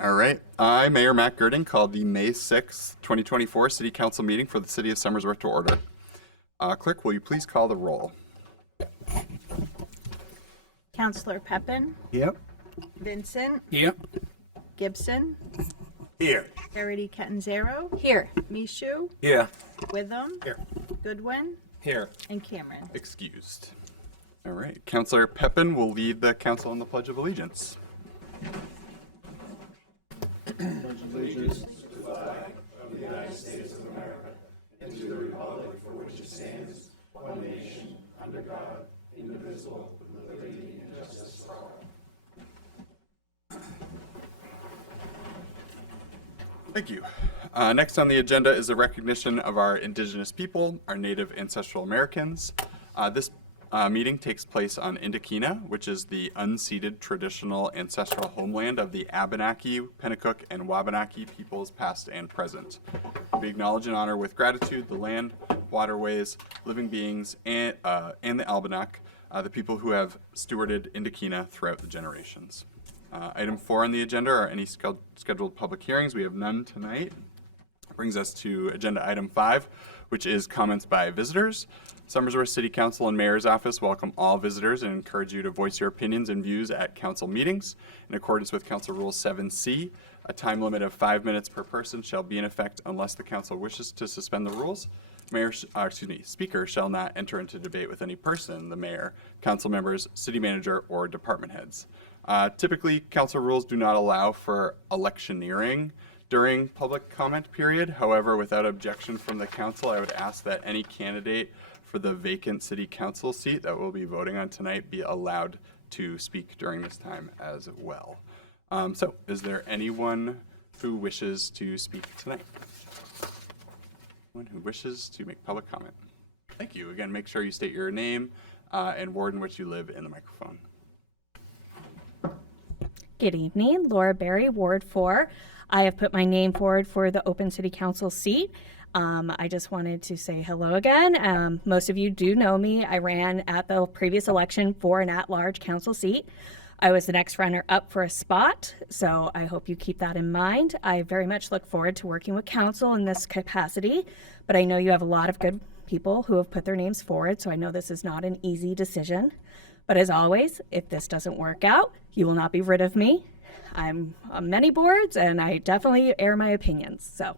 All right. I, Mayor Matt Girding, called the May 6th, 2024 City Council meeting for the City of Somersworth to order. Clerk, will you please call the roll? Councillor Pepin, Yep. Vincent, Yep. Gibson, Here. Verity Catanzaro, Here. Mishu, Here. Witham, Here. Goodwin, Here. and Cameron. Excused. All right. Councillor Pepin will lead the council in the Pledge of Allegiance. Thank you. Next on the agenda is a recognition of our Indigenous people, our Native Ancestral Americans. This meeting takes place on Indokina, which is the unceded traditional ancestral homeland of the Abenaki, Pennacook, and Wabanaki peoples past and present. We acknowledge and honor with gratitude the land, waterways, living beings, and the Albinak, the people who have stewarded Indokina throughout the generations. Item 4 on the agenda are any scheduled public hearings. We have none tonight. Brings us to agenda item 5, which is comments by visitors. Somersworth City Council and Mayor's Office welcome all visitors and encourage you to voice your opinions and views at council meetings. In accordance with Council Rule 7C, a time limit of 5 minutes per person shall be in effect unless the council wishes to suspend the rules. Speaker shall not enter into debate with any person, the mayor, council members, city manager, or department heads. Typically, council rules do not allow for electioneering during public comment period. However, without objection from the council, I would ask that any candidate for the vacant city council seat that we'll be voting on tonight be allowed to speak during this time as well. So is there anyone who wishes to speak tonight? Anyone who wishes to make public comment? Thank you. Again, make sure you state your name and ward in which you live in the microphone. Good evening, Laura Berry, Ward 4. I have put my name forward for the open city council seat. I just wanted to say hello again. Most of you do know me. I ran at the previous election for an at-large council seat. I was the next runner up for a spot, so I hope you keep that in mind. I very much look forward to working with council in this capacity, but I know you have a lot of good people who have put their names forward, so I know this is not an easy decision. But as always, if this doesn't work out, you will not be rid of me. I'm on many boards, and I definitely air my opinions. So,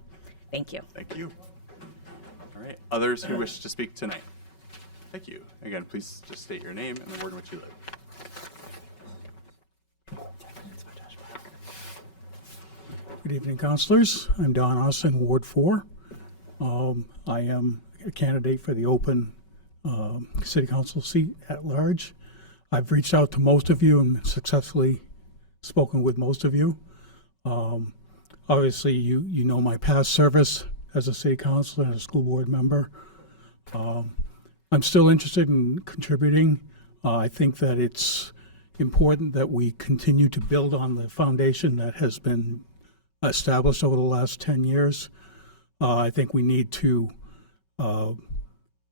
thank you. Thank you. All right. Others who wish to speak tonight? Thank you. Again, please just state your name and the ward in which you live. Good evening, councilors. I'm Don Austin, Ward 4. I am a candidate for the open city council seat at large. I've reached out to most of you and successfully spoken with most of you. Obviously, you know my past service as a city councilor and a school board member. I'm still interested in contributing. I think that it's important that we continue to build on the foundation that has been established over the last 10 years. I think we need to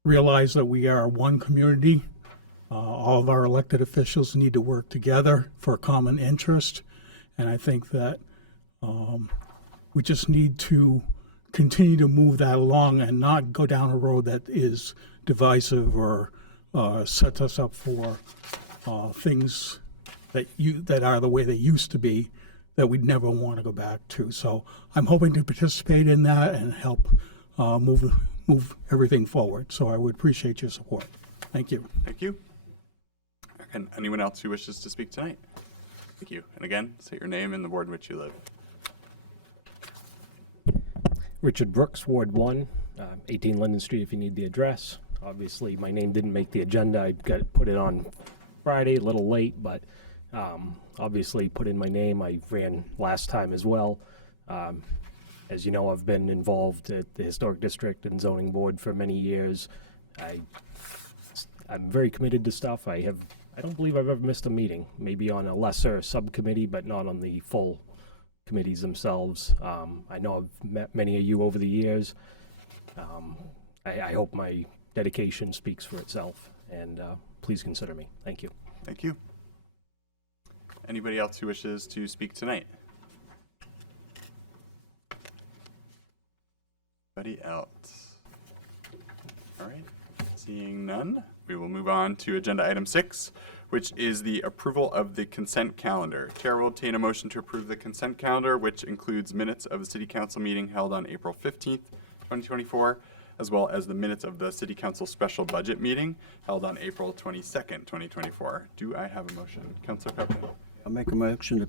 realize that we are one community. All of our elected officials need to work together for a common interest. And I think that we just need to continue to move that along and not go down a road that is divisive or sets us up for things that are the way they used to be that we'd never want to go back to. So I'm hoping to participate in that and help move everything forward. So I would appreciate your support. Thank you. Thank you. And anyone else who wishes to speak tonight? Thank you. And again, state your name and the ward in which you live. Richard Brooks, Ward 1, 18 Linden Street if you need the address. Obviously, my name didn't make the agenda. I got put it on Friday, a little late, but obviously put in my name. I ran last time as well. As you know, I've been involved at the Historic District and Zoning Board for many years. I'm very committed to stuff. I don't believe I've ever missed a meeting, maybe on a lesser subcommittee, but not on the full committees themselves. I know I've met many of you over the years. I hope my dedication speaks for itself, and please consider me. Thank you. Thank you. Anybody else who wishes to speak tonight? Anybody else? All right, seeing none, we will move on to agenda item 6, which is the approval of the consent calendar. Chair will obtain a motion to approve the consent calendar, which includes minutes of the city council meeting held on April 15th, 2024, as well as the minutes of the city council special budget meeting held on April 22nd, 2024. Do I have a motion? Councilor Pepin. I'll make a motion to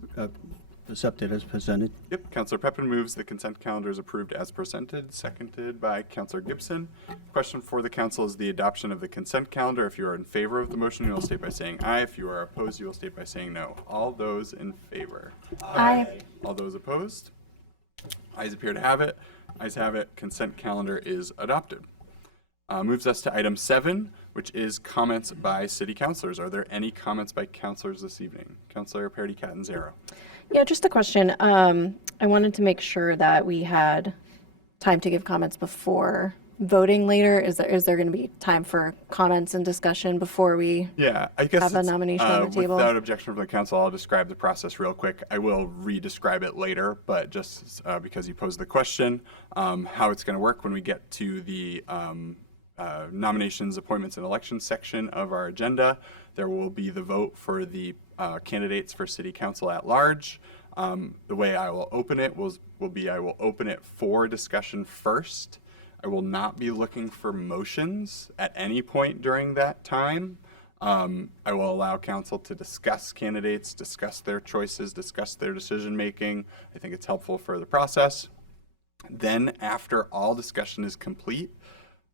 accept it as presented. Yep, Councilor Pepin moves the consent calendar is approved as presented, seconded by Councilor Gibson. Question for the council is the adoption of the consent calendar. If you are in favor of the motion, you will state by saying aye. If you are opposed, you will state by saying no. All those in favor? Aye. All those opposed? Ayes appear to have it. Ayes have it. Consent calendar is adopted. Moves us to item 7, which is comments by city councilors. Are there any comments by councilors this evening? Councilor Parity Catanzaro. Yeah, just a question. I wanted to make sure that we had time to give comments before voting later. Is there going to be time for comments and discussion before we? Yeah, I guess Have a it's, nomination on the table. Without objection from the council, I'll describe the process real quick. I will re-describe it later, but just because you posed the question, how it's going to work when we get to the nominations, appointments, and elections section of our agenda. There will be the vote for the candidates for city council at large. The way I will open it will be I will open it for discussion first. I will not be looking for motions at any point during that time. I will allow council to discuss candidates, discuss their choices, discuss their decision making. I think it's helpful for the process. Then after all discussion is complete,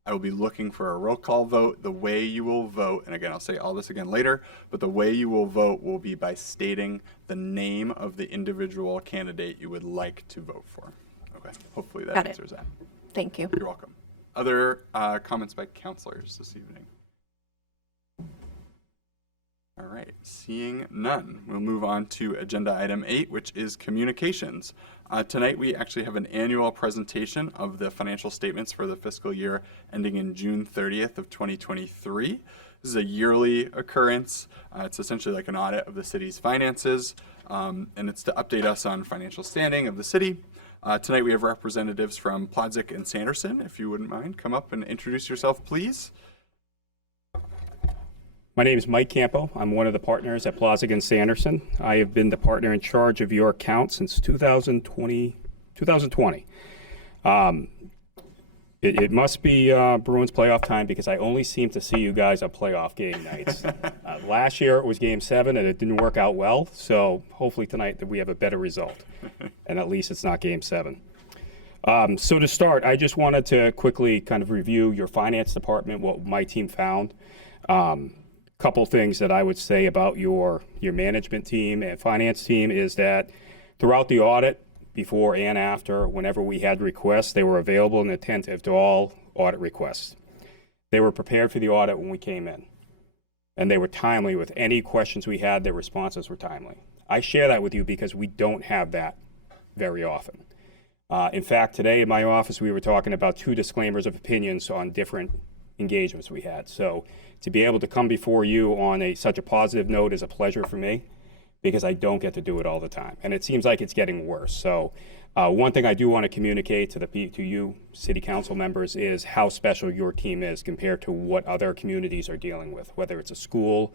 I will be looking for a roll call vote. The way you will vote, and again, I'll say all this again later, but the way you will vote will be by stating the name of the individual candidate you would like to vote for. Okay, hopefully that Got it. answers that. Thank you. You're welcome. Other comments by councilors this evening? All right, seeing none, we'll move on to agenda item 8, which is communications. Tonight, we actually have an annual presentation of the financial statements for the fiscal year ending in June 30th of 2023. This is a yearly occurrence. It's essentially like an audit of the city's finances, and it's to update us on financial standing of the city. Tonight, we have representatives from Plodzik and Sanderson. If you wouldn't mind, come up and introduce yourself, please. My name is Mike Campo. I'm one of the partners at Plodzik & Sanderson. I have been the partner in charge of your account since 2020. It must be Bruins playoff time because I only seem to see you guys at playoff game nights. Last year it was Game 7 and it didn't work out well, so hopefully tonight that we have a better result. And at least it's not Game 7. So to start, I just wanted to quickly kind of review your finance department, what my team found. Couple things that I would say about your management team and finance team is that throughout the audit, before and after, whenever we had requests, they were available and attentive to all audit requests. They were prepared for the audit when we came in, and they were timely with any questions we had. Their responses were timely. I share that with you because we don't have that very often. In fact, today in my office, we were talking about 2 disclaimers of opinions on different engagements we had. So to be able to come before you on such a positive note is a pleasure for me because I don't get to do it all the time. And it seems like it's getting worse. So one thing I do want to communicate to you city council members is how special your team is compared to what other communities are dealing with, whether it's a school,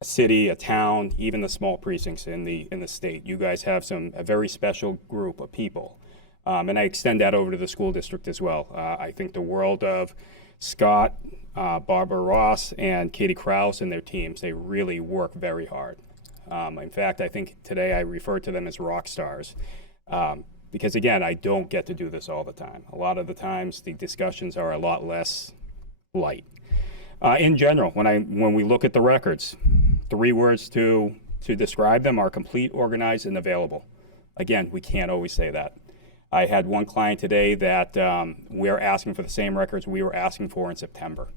a city, a town, even the small precincts in the state. You guys have a very special group of people. And I extend that over to the school district as well. I think the world of Scott, Barbara Ross, and Katie Krause and their teams, they really work very hard. In fact, I think today I refer to them as rock stars because, again, I don't get to do this all the time. A lot of the times the discussions are a lot less light. In general, when we look at the records, 3 words to describe them are complete, organized, and available. Again, we can't always say that. I had one client today that we're asking for the same records we were asking for in September.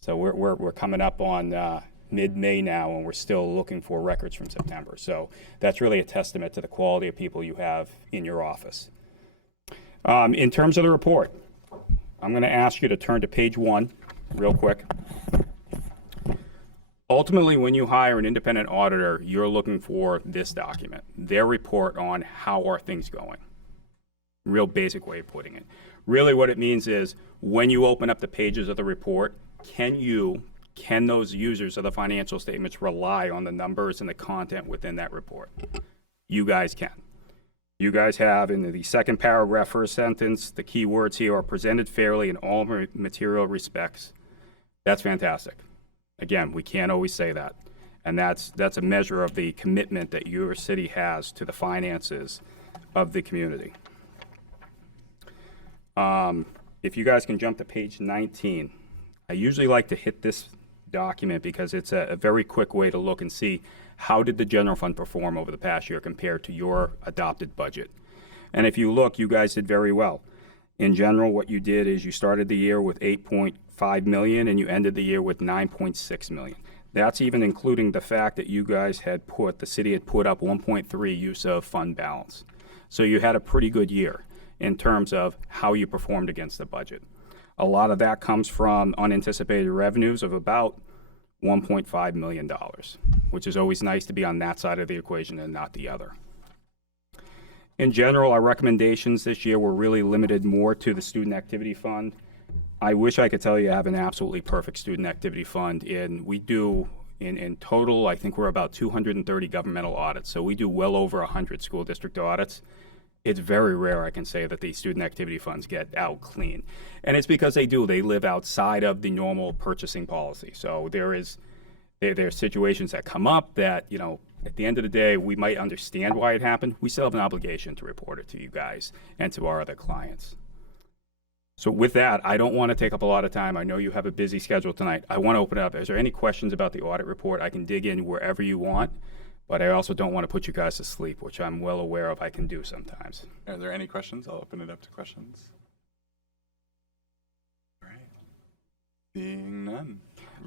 So we're coming up on mid-May now, and we're still looking for records from September. So that's really a testament to the quality of people you have in your office. In terms of the report, I'm going to ask you to turn to page 1 real quick. Ultimately, when you hire an independent auditor, you're looking for this document, their report on how are things going. real basic way of putting it. Really what it means is when you open up the pages of the report, can those users of the financial statements rely on the numbers and the content within that report? You guys can. You guys have in the second paragraph, first sentence, the key words here are presented fairly in all material respects. That's fantastic. Again, we can't always say that. And that's a measure of the commitment that your city has to the finances of the community. If you guys can jump to page 19, I usually like to hit this document because it's a very quick way to look and see how did the general fund perform over the past year compared to your adopted budget. And if you look, you guys did very well. In general, what you did is you started the year with 8.5 million and you ended the year with 9.6 million. That's even including the fact that you guys the city had put up 1.3 use of fund balance. So you had a pretty good year in terms of how you performed against the budget. A lot of that comes from unanticipated revenues of about $1.5 million, which is always nice to be on that side of the equation and not the other. In general, our recommendations this year were really limited more to the student activity fund. I wish I could tell you I have an absolutely perfect student activity fund. We do, in total, I think we're about 230 governmental audits. So we do well over 100 school district audits. It's very rare, I can say, that the student activity funds get out clean. And it's because they live outside of the normal purchasing policy. So there are situations that come up that, at the end of the day, we might understand why it happened. We still have an obligation to report it to you guys and to our other clients. So with that, I don't want to take up a lot of time. I know you have a busy schedule tonight. I want to open it up. Is there any questions about the audit report? I can dig in wherever you want, but I also don't want to put you guys to sleep, which I'm well aware of I can do sometimes. Are there any questions? I'll open it up to questions. All right. Seeing none.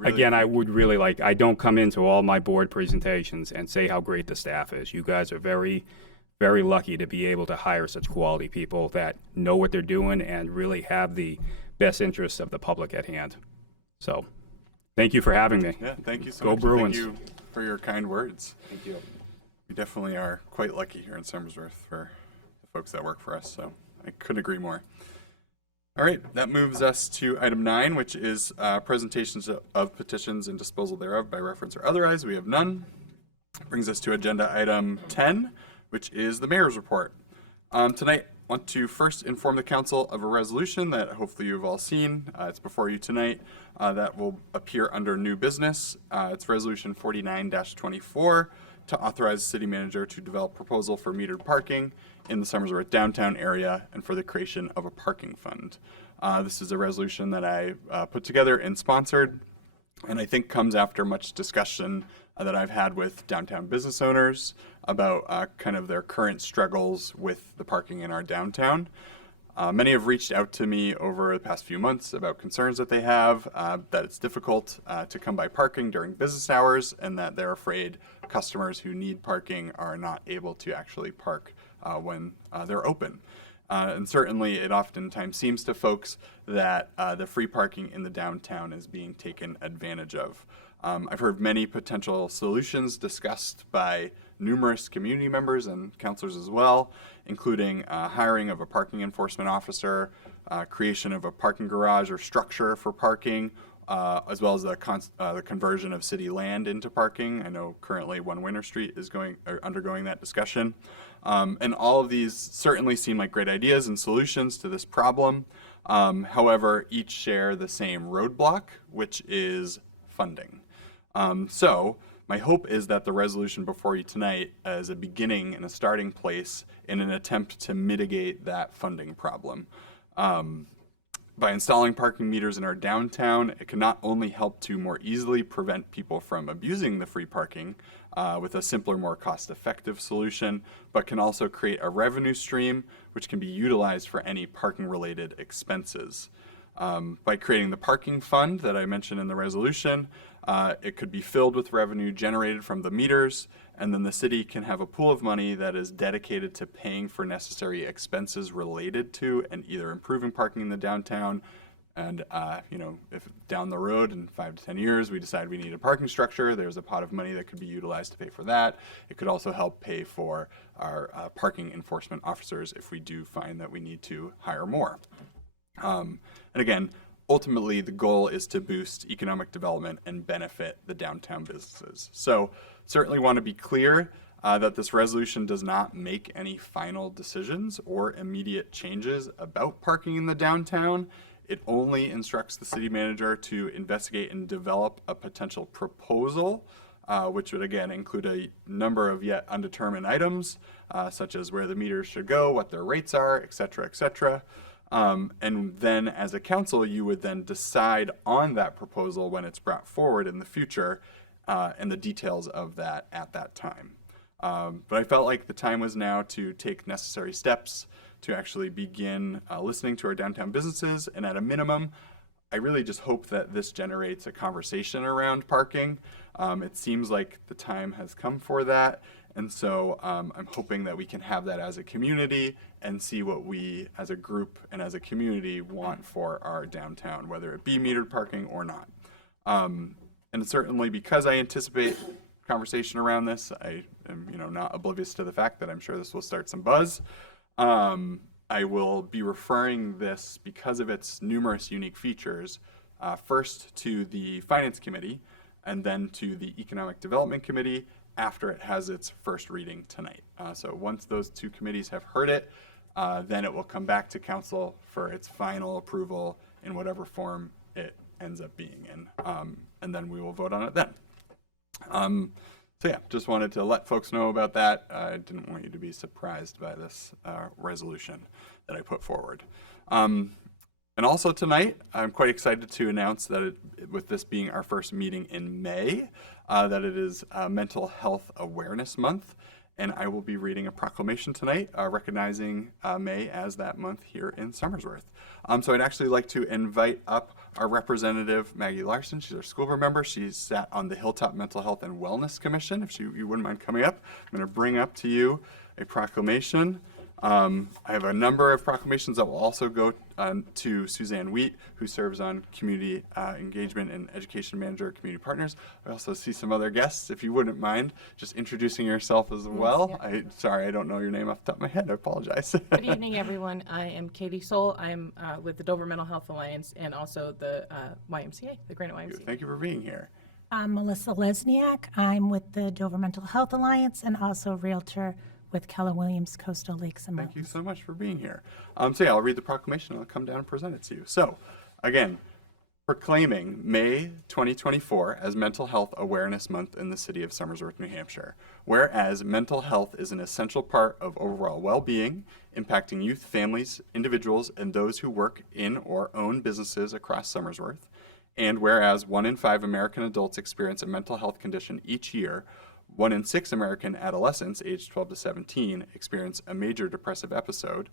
Again, I would really I don't come into all my board presentations and say how great the staff is. You guys are very, very lucky to be able to hire such quality people that know what they're doing and really have the best interests of the public at hand. So, thank you for having me. Yeah, thank you so Go much. Bruins. Thank you for your kind words. Thank you. We definitely are quite lucky here in Somersworth for the folks that work for us, so I couldn't agree more. All right, that moves us to item 9, which is presentations of petitions and disposal thereof by reference or otherwise. We have none. Brings us to agenda item 10, which is the mayor's report. Tonight, I want to first inform the council of a resolution that hopefully you've all seen. It's before you tonight. That will appear under new business. It's resolution 49-24 to authorize the city manager to develop proposal for metered parking in the Somersworth downtown area and for the creation of a parking fund. This is a resolution that I put together and sponsored, and I think comes after much discussion that I've had with downtown business owners about kind of their current struggles with the parking in our downtown. Many have reached out to me over the past few months about concerns that they have, that it's difficult to come by parking during business hours, and that they're afraid customers who need parking are not able to actually park when they're open. And certainly it oftentimes seems to folks that the free parking in the downtown is being taken advantage of. I've heard many potential solutions discussed by numerous community members and councilors as well, including hiring of a parking enforcement officer, creation of a parking garage or structure for parking, as well as the conversion of city land into parking. I know currently 1 Winter Street is undergoing that discussion. And all of these certainly seem like great ideas and solutions to this problem. However, each share the same roadblock, which is funding. So my hope is that the resolution before you tonight is a beginning and a starting place in an attempt to mitigate that funding problem. By installing parking meters in our downtown, it can not only help to more easily prevent people from abusing the free parking with a simpler, more cost-effective solution, but can also create a revenue stream which can be utilized for any parking-related expenses. By creating the parking fund that I mentioned in the resolution, it could be filled with revenue generated from the meters, and then the city can have a pool of money that is dedicated to paying for necessary expenses related to and either improving parking in the downtown, And, if down the road in 5 to 10 years, we decide we need a parking structure, there's a pot of money that could be utilized to pay for that. It could also help pay for our parking enforcement officers if we do find that we need to hire more. And again, ultimately, the goal is to boost economic development and benefit the downtown businesses. So certainly want to be clear that this resolution does not make any final decisions or immediate changes about parking in the downtown. It only instructs the city manager to investigate and develop a potential proposal, which would again include a number of yet undetermined items, such as where the meters should go, what their rates are, et cetera, et cetera. And then as a council, you would then decide on that proposal when it's brought forward in the future, and the details of that at that time. But I felt like the time was now to take necessary steps to actually begin listening to our downtown businesses. And at a minimum, I really just hope that this generates a conversation around parking. It seems like the time has come for that. And so I'm hoping that we can have that as a community and see what we as a group and as a community want for our downtown, whether it be metered parking or not. And certainly because I anticipate conversation around this, I am not oblivious to the fact that I'm sure this will start some buzz. I will be referring this, because of its numerous unique features, first to the Finance Committee and then to the Economic Development Committee after it has its first reading tonight. So once those two committees have heard it, then it will come back to council for its final approval in whatever form it ends up being in. And then we will vote on it then. So yeah, just wanted to let folks know about that. I didn't want you to be surprised by this resolution that I put forward. And also tonight, I'm quite excited to announce that with this being our first meeting in May, that it is Mental Health Awareness Month. And I will be reading a proclamation tonight recognizing May as that month here in Somersworth. So I'd actually like to invite up our representative, Maggie Larson. She's our school board member. She's sat on the Hilltop Mental Health and Wellness Commission. If you wouldn't mind coming up, I'm going to bring up to you a proclamation. I have a number of proclamations that will also go to Suzanne Wheat, who serves on community engagement and education manager at Community Partners. I also see some other guests. If you wouldn't mind just introducing yourself as well. Sorry, I don't know your name off the top of my head. I apologize. Good evening, everyone. I am Katie Soul. I'm with the Dover Mental Health Alliance and also the YMCA, the Granite YMCA. Thank you for being here. I'm Melissa Lesniak. I'm with the Dover Mental Health Alliance and also Realtor with Keller Williams Coastal Lakes and Thank you so much for being here. So yeah, I'll read the proclamation and I'll come down and present it to you. So again, proclaiming May 2024 as Mental Health Awareness Month in the city of Somersworth, New Hampshire. Whereas mental health is an essential part of overall well-being, impacting youth, families, individuals, and those who work in or own businesses across Somersworth. And whereas 1 in 5 American adults experience a mental health condition each year, 1 in 6 American adolescents aged 12 to 17 experience a major depressive episode,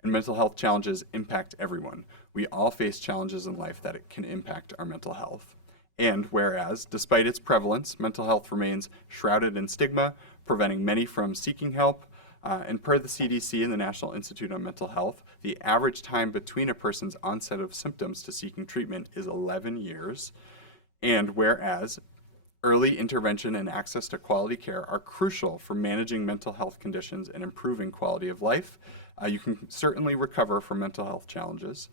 and mental health challenges impact everyone. We all face challenges in life that can impact our mental health. And whereas, despite its prevalence, mental health remains shrouded in stigma, preventing many from seeking help, and per the CDC and the National Institute on Mental Health, the average time between a person's onset of symptoms to seeking treatment is 11 years. And whereas, early intervention and access to quality care are crucial for managing mental health conditions and improving quality of life. You can certainly recover from mental health challenges.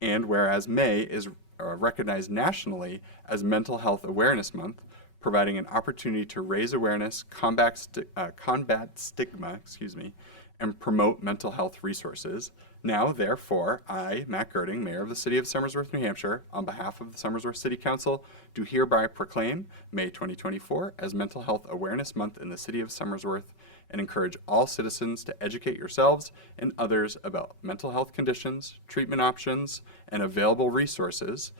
And whereas May is recognized nationally as Mental Health Awareness Month, providing an opportunity to raise awareness, combat stigma, and promote mental health resources. Now, therefore, I, Matt Girding, Mayor of the City of Somersworth, New Hampshire, on behalf of the Somersworth City Council, do hereby proclaim May 2024 as Mental Health Awareness Month in the City of Somersworth and encourage all citizens to educate yourselves and others about mental health conditions, treatment options, and available resources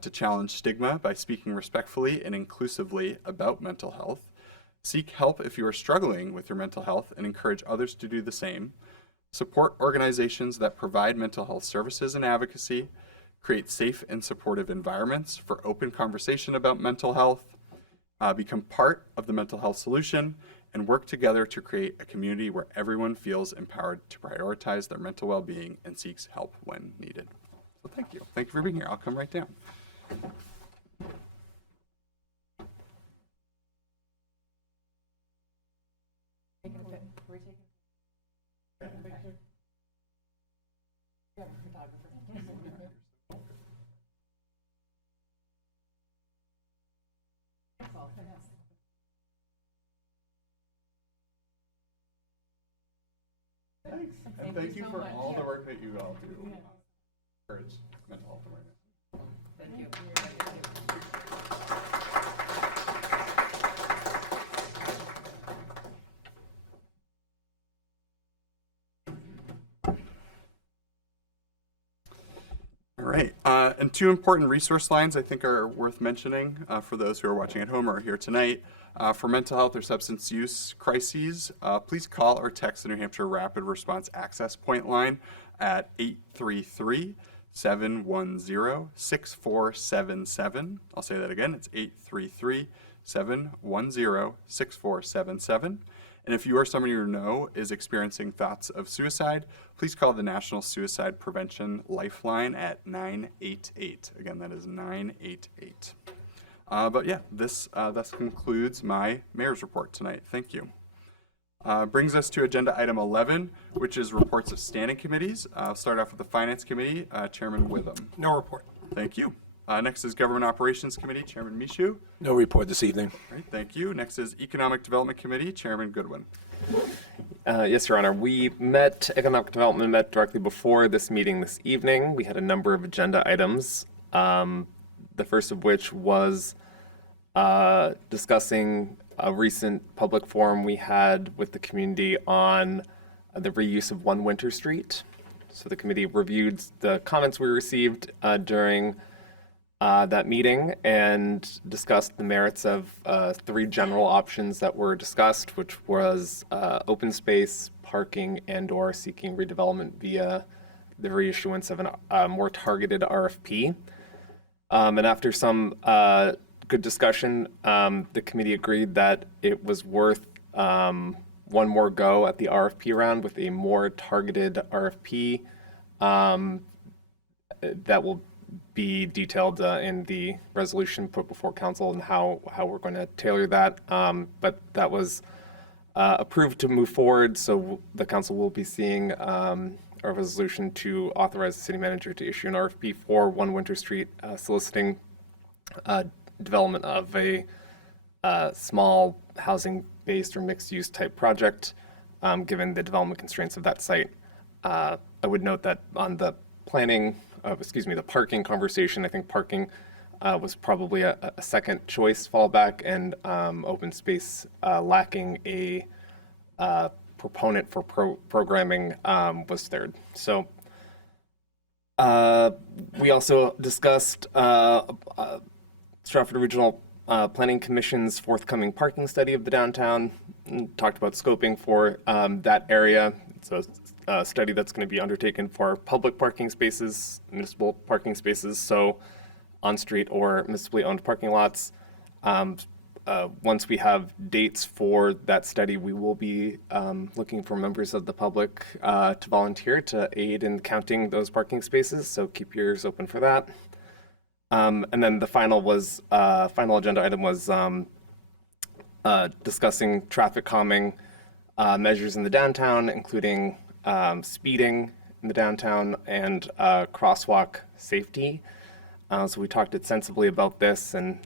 to challenge stigma by speaking respectfully and inclusively about mental health. Seek help if you are struggling with your mental health and encourage others to do the same. Support organizations that provide mental health services and advocacy. Create safe and supportive environments for open conversation about mental health. Become part of the mental health solution and work together to create a community where everyone feels empowered to prioritize their mental well-being and seeks help when needed. So thank you. Thank you for being here. I'll come right down. Thanks. And thank you for all the work that you all do. Encourage mental health awareness. All right, and two important resource lines I think are worth mentioning for those who are watching at home or are here tonight. For mental health or substance use crises, please call or text the New Hampshire Rapid Response Access Point line at 833-710-6477. I'll say that again, it's 833-710-6477. And if you or someone you know is experiencing thoughts of suicide, please call the National Suicide Prevention Lifeline at 988. Again, that is 988. But yeah, this thus concludes my mayor's report tonight. Thank you. Brings us to agenda item 11, which is reports of standing committees. I'll start off with the Finance Committee, Chairman Witham. No report. Thank you. Next is Government Operations Committee, Chairman Michoud. No report this evening. Great, thank you. Next is Economic Development Committee, Chairman Goodwin. Yes, Your Honor. Economic Development met directly before this meeting this evening. We had a number of agenda items, the first of which was discussing a recent public forum we had with the community on the reuse of One Winter Street. So the committee reviewed the comments we received during that meeting and discussed the merits of three general options that were discussed, which was open space, parking, and/or seeking redevelopment via the reissuance of a more targeted RFP. And after some good discussion, the committee agreed that it was worth one more go at the RFP round with a more targeted RFP that will be detailed in the resolution put before council and how we're going to tailor that. But that was approved to move forward, so the council will be seeing a resolution to authorize the city manager to issue an RFP for One Winter Street, soliciting development of a small housing-based or mixed-use type project, given the development constraints of that site. I would note that on the the parking conversation, I think parking was probably a second choice fallback, and open space lacking a proponent for programming was third. So we also discussed Stratford Regional Planning Commission's forthcoming parking study of the downtown, and talked about scoping for that area. It's a study that's going to be undertaken for public parking spaces, municipal parking spaces, so on-street or municipally owned parking lots. Once we have dates for that study, we will be looking for members of the public to volunteer to aid in counting those parking spaces, so keep your ears open for that. And then the final agenda item was discussing traffic calming measures in the downtown, including speeding in the downtown and crosswalk safety. So we talked extensively about this, and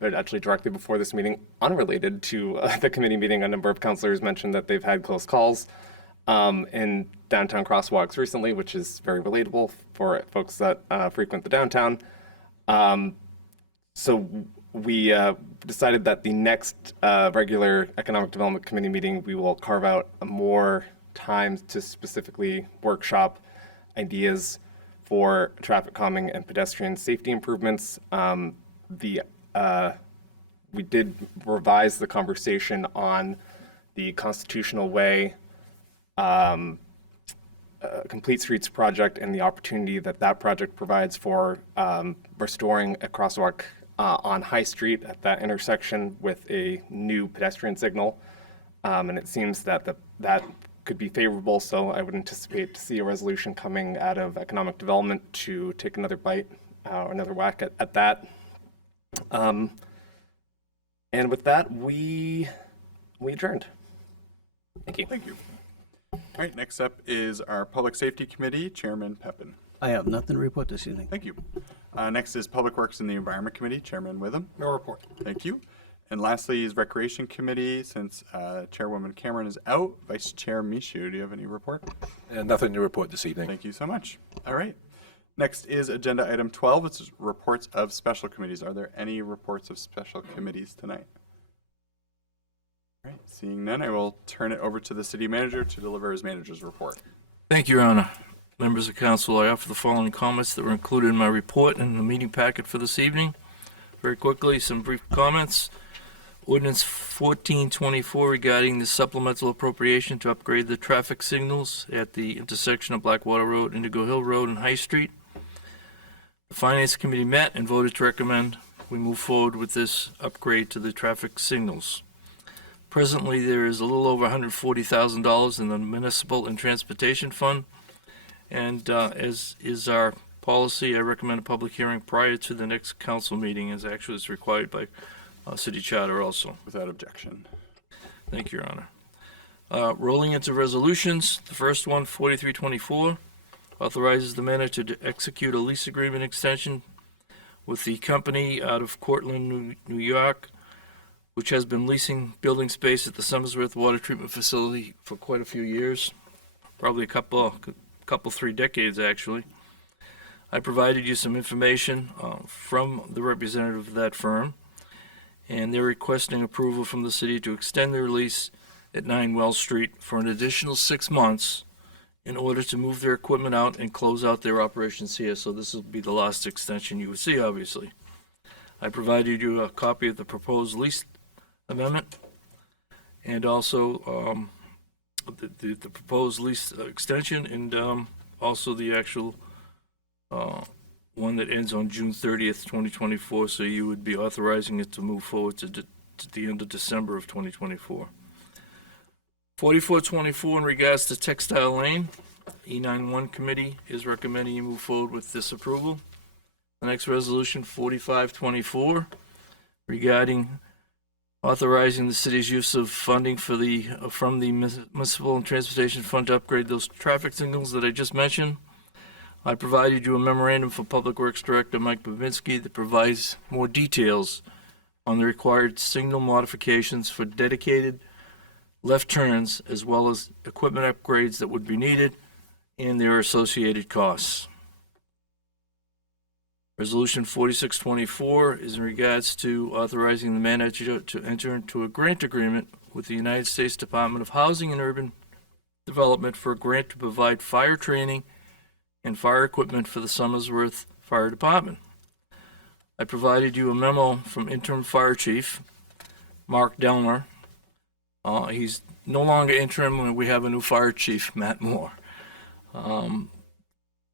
actually directly before this meeting, unrelated to the committee meeting, a number of councilors mentioned that they've had close calls in downtown crosswalks recently, which is very relatable for folks that frequent the downtown. So we decided that the next regular Economic Development Committee meeting, we will carve out more time to specifically workshop ideas for traffic calming and pedestrian safety improvements. We did revise the conversation on the Constitutional Way Complete Streets project and the opportunity that project provides for restoring a crosswalk on High Street at that intersection with a new pedestrian signal. And it seems that that could be favorable, so I would anticipate to see a resolution coming out of economic development to take another bite or another whack at that. And with that, we adjourned. Thank you. Thank you. All right, next up is our Public Safety Committee, Chairman Pepin. I have nothing to report this evening. Thank you. Next is Public Works and the Environment Committee, Chairman Witham. No report. Thank you. And lastly is Recreation Committee. Since Chairwoman Cameron is out, Vice Chair Mishu, do you have any report? And nothing to report this evening. Thank you so much. All right. Next is agenda item 12. It's reports of special committees. Are there any reports of special committees tonight? All right. Seeing none, I will turn it over to the city manager to deliver his manager's report. Thank you, Your Honor. Members of council, I offer the following comments that were included in my report and the meeting packet for this evening. Very quickly, some brief comments. Ordinance 1424 regarding the supplemental appropriation to upgrade the traffic signals at the intersection of Blackwater Road, Indigo Hill Road, and High Street. The Finance Committee met and voted to recommend we move forward with this upgrade to the traffic signals. Presently, there is a little over $140,000 in the Municipal and Transportation Fund, and as is our policy, I recommend a public hearing prior to the next council meeting, as actually is required by city charter also. Without objection. Thank you, Your Honor. Rolling into resolutions, the first one, 4324, authorizes the manager to execute a lease agreement extension with the company out of Cortland, New York, which has been leasing building space at the Somersworth Water Treatment Facility for quite a few years, probably a couple, 3 decades actually. I provided you some information from the representative of that firm, and they're requesting approval from the city to extend their lease at 9 Wells Street for an additional 6 months in order to move their equipment out and close out their operations here. So this will be the last extension you would see, obviously. I provided you a copy of the proposed lease amendment and also the proposed lease extension, and also the actual one that ends on June 30th, 2024, so you would be authorizing it to move forward to the end of December of 2024. 4424 in regards to Textile Lane, E91 Committee is recommending you move forward with this approval. The next resolution, 4524, regarding authorizing the city's use of funding for from the Municipal and Transportation Fund to upgrade those traffic signals that I just mentioned. I provided you a memorandum for Public Works Director Mike Babinski that provides more details on the required signal modifications for dedicated left turns, as well as equipment upgrades that would be needed and their associated costs. Resolution 4624 is in regards to authorizing the manager to enter into a grant agreement with the United States Department of Housing and Urban Development for a grant to provide fire training and fire equipment for the Somersworth Fire Department. I provided you a memo from Interim Fire Chief Mark Delmer. He's no longer interim when we have a new fire chief, Matt Moore.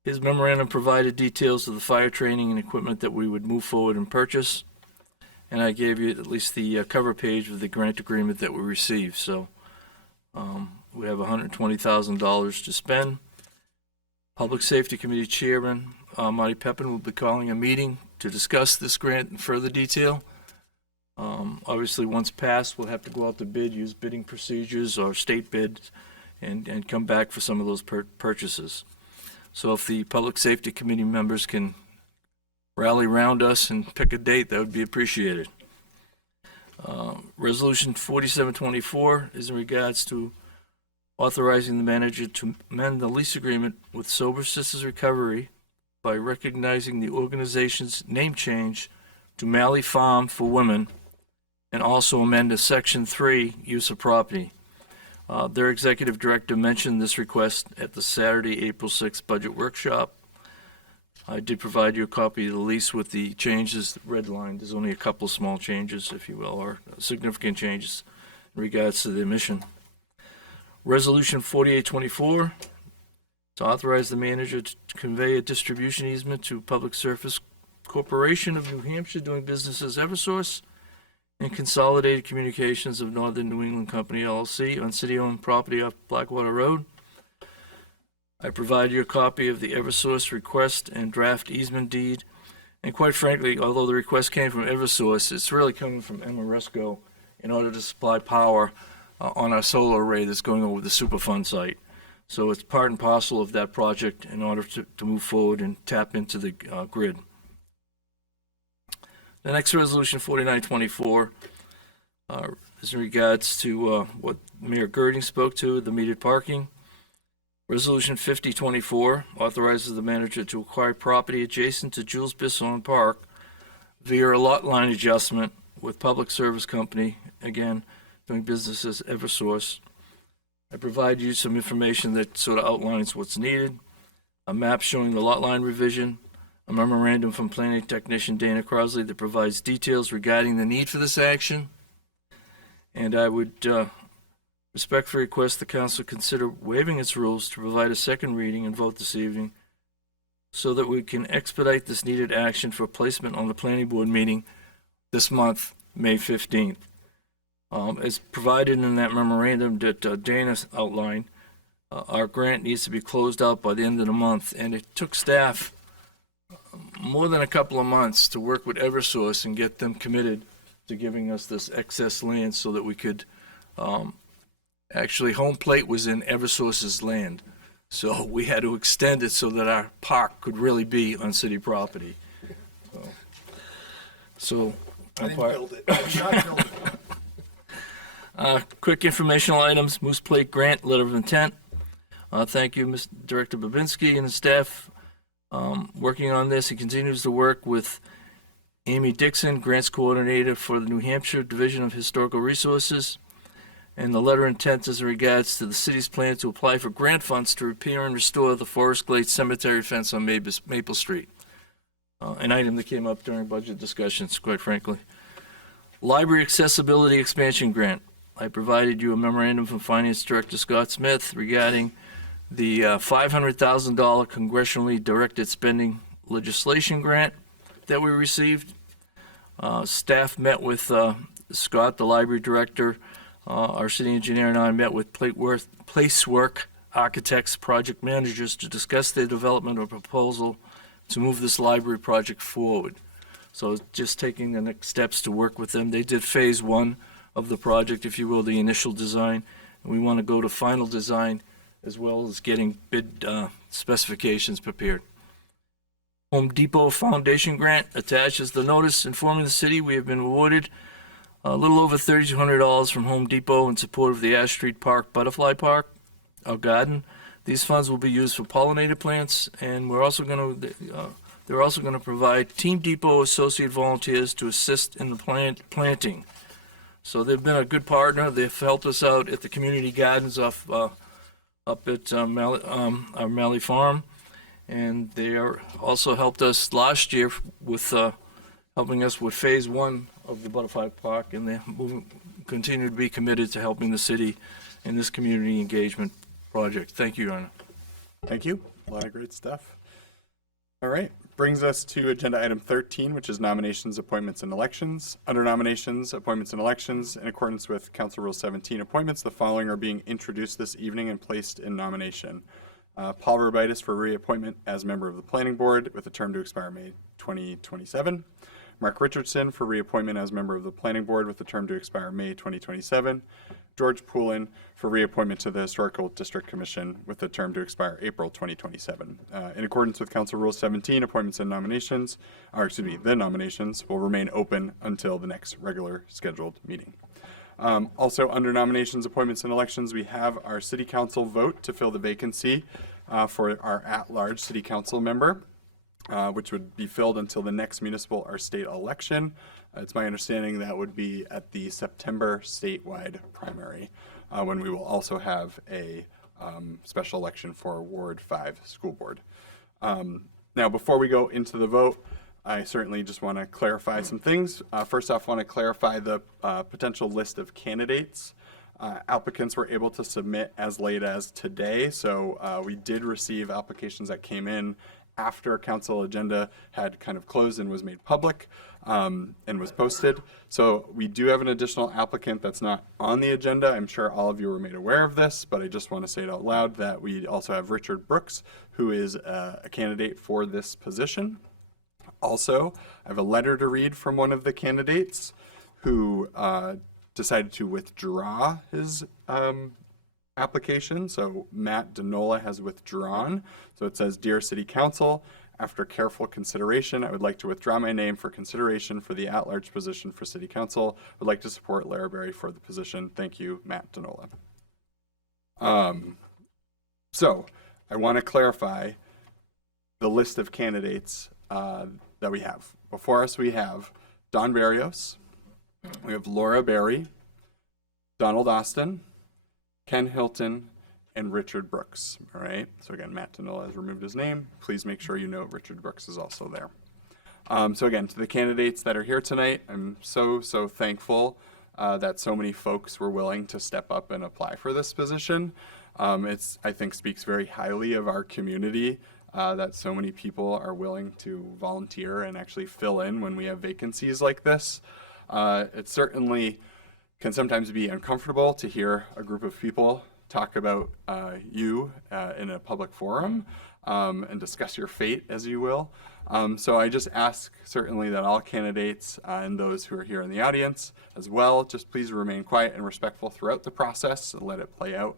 His memorandum provided details of the fire training and equipment that we would move forward and purchase, and I gave you at least the cover page of the grant agreement that we received. So we have $120,000 to spend. Public Safety Committee Chairman Marty Pepin will be calling a meeting to discuss this grant in further detail. Obviously, once passed, we'll have to go out to bid, use bidding procedures or state bids, and come back for some of those purchases. So if the Public Safety Committee members can rally around us and pick a date, that would be appreciated. Resolution 4724 is in regards to authorizing the manager to amend the lease agreement with Sober Sisters Recovery by recognizing the organization's name change to Malley Farm for Women, and also amend a Section 3 use of property. Their executive director mentioned this request at the Saturday, April 6th budget workshop. I did provide you a copy of the lease with the changes redlined. There's only a couple small changes, if you will, or significant changes in regards to the emission. Resolution 4824 to authorize the manager to convey a distribution easement to Public Service Corporation of New Hampshire doing business as Eversource and Consolidated Communications of Northern New England Company LLC on city-owned property off Blackwater Road. I provide you a copy of the Eversource request and draft easement deed. And quite frankly, although the request came from Eversource, it's really coming from Amoresco in order to supply power on our solar array that's going over the Superfund site. So it's part and parcel of that project in order to move forward and tap into the grid. The next resolution, 4924, is in regards to what Mayor Girding spoke to, the metered parking. Resolution 5024 authorizes the manager to acquire property adjacent to Jules Bisson Park via a lot line adjustment with Public Service Company, again, doing business as Eversource. I provide you some information that sort of outlines what's needed, a map showing the lot line revision, a memorandum from planning technician Dana Crosley that provides details regarding the need for this action, and I would respectfully request the council consider waiving its rules to provide a second reading and vote this evening so that we can expedite this needed action for placement on the planning board meeting this month, May 15th. As provided in that memorandum that Dana outlined, our grant needs to be closed out by the end of the month, and it took staff more than a couple of months to work with Eversource and get them committed to giving us this excess land so that we could, actually home plate was in Eversource's land. So we had to extend it so that our park could really be on city property. So I didn't build it. I did not build it. Quick informational items, Moose Plate Grant, Letter of Intent. Thank you, Mr. Director Babinski and his staff working on this. He continues to work with Amy Dixon, Grants Coordinator for the New Hampshire Division of Historical Resources. And the letter of intent is in regards to the city's plan to apply for grant funds to repair and restore the Forest Glade Cemetery fence on Maple Street. An item that came up during budget discussions, quite frankly. Library Accessibility Expansion Grant. I provided you a memorandum from Finance Director Scott Smith regarding the $500,000 congressionally directed spending legislation grant that we received. Staff met with Scott, the library director, our city engineer, and I met with Placework Architects project managers to discuss their development of a proposal to move this library project forward. So just taking the next steps to work with them. They did phase one of the project, if you will, the initial design. And we want to go to final design as well as getting bid specifications prepared. Home Depot Foundation Grant attaches the notice informing the city we have been awarded a little over $3,200 from Home Depot in support of the Ash Street Park Butterfly Park, our garden. These funds will be used for pollinator plants, and we're also going to they're also going to provide Team Depot associate volunteers to assist in the planting. So they've been a good partner. They've helped us out at the community gardens up at our Malley Farm, and they also helped us last year with helping us with phase one of the Butterfly Park, and they continue to be committed to helping the city in this community engagement project. Thank you, Your Honor. Thank you. A lot of great stuff. All right. Brings us to agenda item 13, which is nominations, appointments, and elections. Under nominations, appointments, and elections, in accordance with Council Rule 17 appointments, the following are being introduced this evening and placed in nomination. Paul Rubitis for reappointment as member of the Planning Board with a term to expire May 2027. Mark Richardson for reappointment as member of the Planning Board with a term to expire May 2027. George Poulin for reappointment to the Historical District Commission with a term to expire April 2027. In accordance with Council Rule 17, appointments and nominations, the nominations will remain open until the next regular scheduled meeting. Also, under nominations, appointments, and elections, we have our City Council vote to fill the vacancy for our at-large City Council member, which would be filled until the next municipal or state election. It's my understanding that would be at the September statewide primary, when we will also have a special election for Ward 5 School Board. Now, before we go into the vote, I certainly just want to clarify some things. First off, I want to clarify the potential list of candidates. Applicants were able to submit as late as today, so we did receive applications that came in after council agenda had kind of closed and was made public and was posted. So we do have an additional applicant that's not on the agenda. I'm sure all of you were made aware of this, but I just want to say it out loud that we also have Richard Brooks, who is a candidate for this position. Also, I have a letter to read from one of the candidates who decided to withdraw his application. So Matt Denola has withdrawn. So it says, "Dear City Council, after careful consideration, I would like to withdraw my name for consideration for the at-large position for City Council. I would like to support Lara Berry for the position. Thank you, Matt Denola." So I want to clarify the list of candidates that we have. Before us, we have Don Barrios, we have Laura Berry, Donald Austin, Ken Hilton, and Richard Brooks. All right. So again, Matt Denola has removed his name. Please make sure you know Richard Brooks is also there. So again, to the candidates that are here tonight, I'm so thankful that so many folks were willing to step up and apply for this position. It's, I think, speaks very highly of our community that so many people are willing to volunteer and actually fill in when we have vacancies like this. It certainly can sometimes be uncomfortable to hear a group of people talk about you in a public forum and discuss your fate, as you will. So I just ask certainly that all candidates and those who are here in the audience as well, just please remain quiet and respectful throughout the process and let it play out.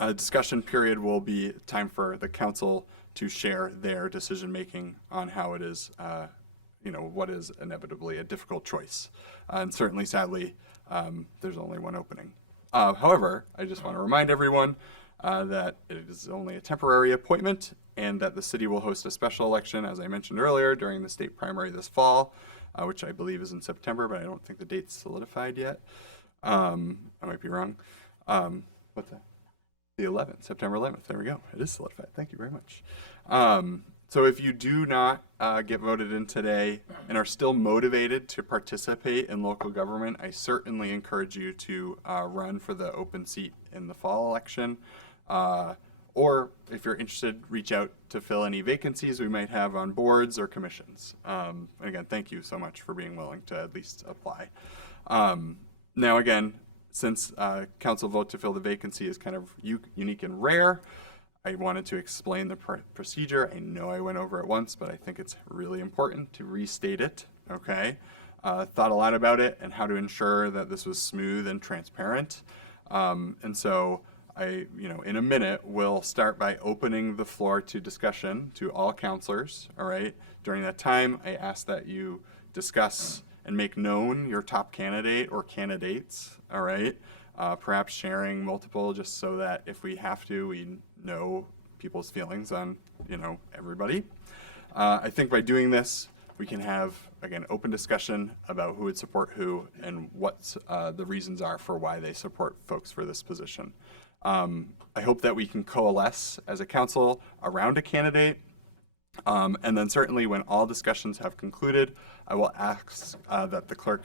A discussion period will be time for the council to share their decision-making on how it is, what is inevitably a difficult choice. And certainly, sadly, there's only one opening. However, I just want to remind everyone that it is only a temporary appointment and that the city will host a special election, as I mentioned earlier, during the state primary this fall, which I believe is in September, but I don't think the date's solidified yet. I might be wrong. What's that? The 11th, September 11th. There we go. It is solidified. Thank you very much. So if you do not get voted in today and are still motivated to participate in local government, I certainly encourage you to run for the open seat in the fall election. Or if you're interested, reach out to fill any vacancies we might have on boards or commissions. And again, thank you so much for being willing to at least apply. Now again, since council vote to fill the vacancy is kind of unique and rare, I wanted to explain the procedure. I know I went over it once, but I think it's really important to restate it, okay? Thought a lot about it and how to ensure that this was smooth and transparent. And so I, in a minute, will start by opening the floor to discussion to all counselors, all right? During that time, I ask that you discuss and make known your top candidate or candidates, all right? Perhaps sharing multiple just so that if we have to, we know people's feelings on, everybody. I think by doing this, we can have, again, open discussion about who would support who and what the reasons are for why they support folks for this position. I hope that we can coalesce as a council around a candidate. And then certainly when all discussions have concluded, I will ask that the clerk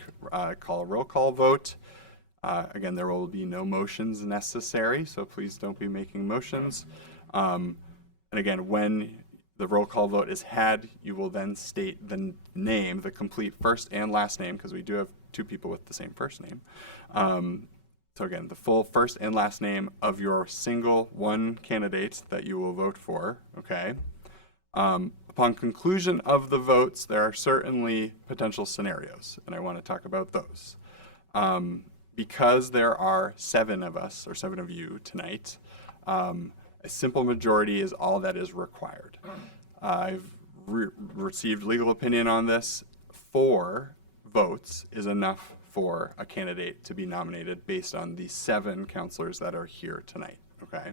call a roll call vote. Again, there will be no motions necessary, so please don't be making motions. And again, when the roll call vote is had, you will then state the name, the complete first and last name, because we do have two people with the same first name. So again, the full first and last name of your single one candidate that you will vote for, okay? Upon conclusion of the votes, there are certainly potential scenarios, and I want to talk about those. Because there are 7 of us, or 7 of you tonight, a simple majority is all that is required. I've received legal opinion on this. 4 votes is enough for a candidate to be nominated based on the 7 counselors that are here tonight, okay?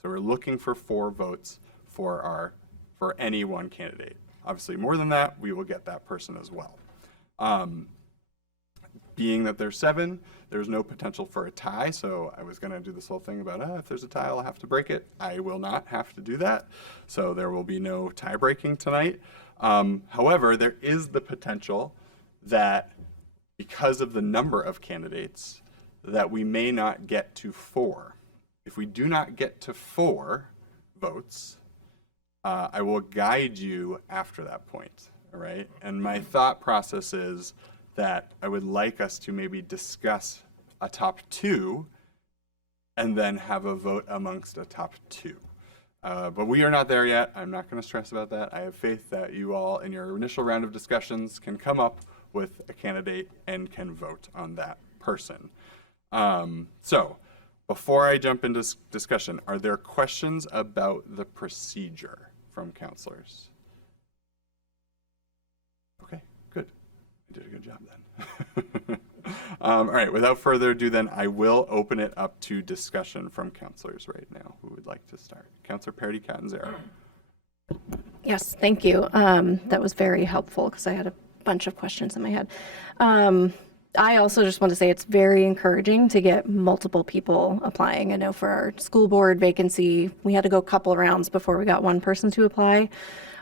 So we're looking for 4 votes for any one candidate. Obviously, more than that, we will get that person as well. Being that there's 7, there's no potential for a tie, so I was going to do this whole thing about, if there's a tie, I'll have to break it. I will not have to do that, so there will be no tie breaking tonight. However, there is the potential that because of the number of candidates, that we may not get to 4. If we do not get to 4 votes, I will guide you after that point, all right? And my thought process is that I would like us to maybe discuss a top 2 and then have a vote amongst a top 2. But we are not there yet. I'm not going to stress about that. I have faith that you all, in your initial round of discussions, can come up with a candidate and can vote on that person. So, before I jump into discussion, are there questions about the procedure from counselors? Okay, good. I did a good job then. All right, without further ado then, I will open it up to discussion from counselors right now. Who would like to start? Counselor Parity Catanzaro. Yes, thank you. That was very helpful because I had a bunch of questions in my head. I also just want to say it's very encouraging to get multiple people applying. I know for our school board vacancy, we had to go a couple rounds before we got one person to apply.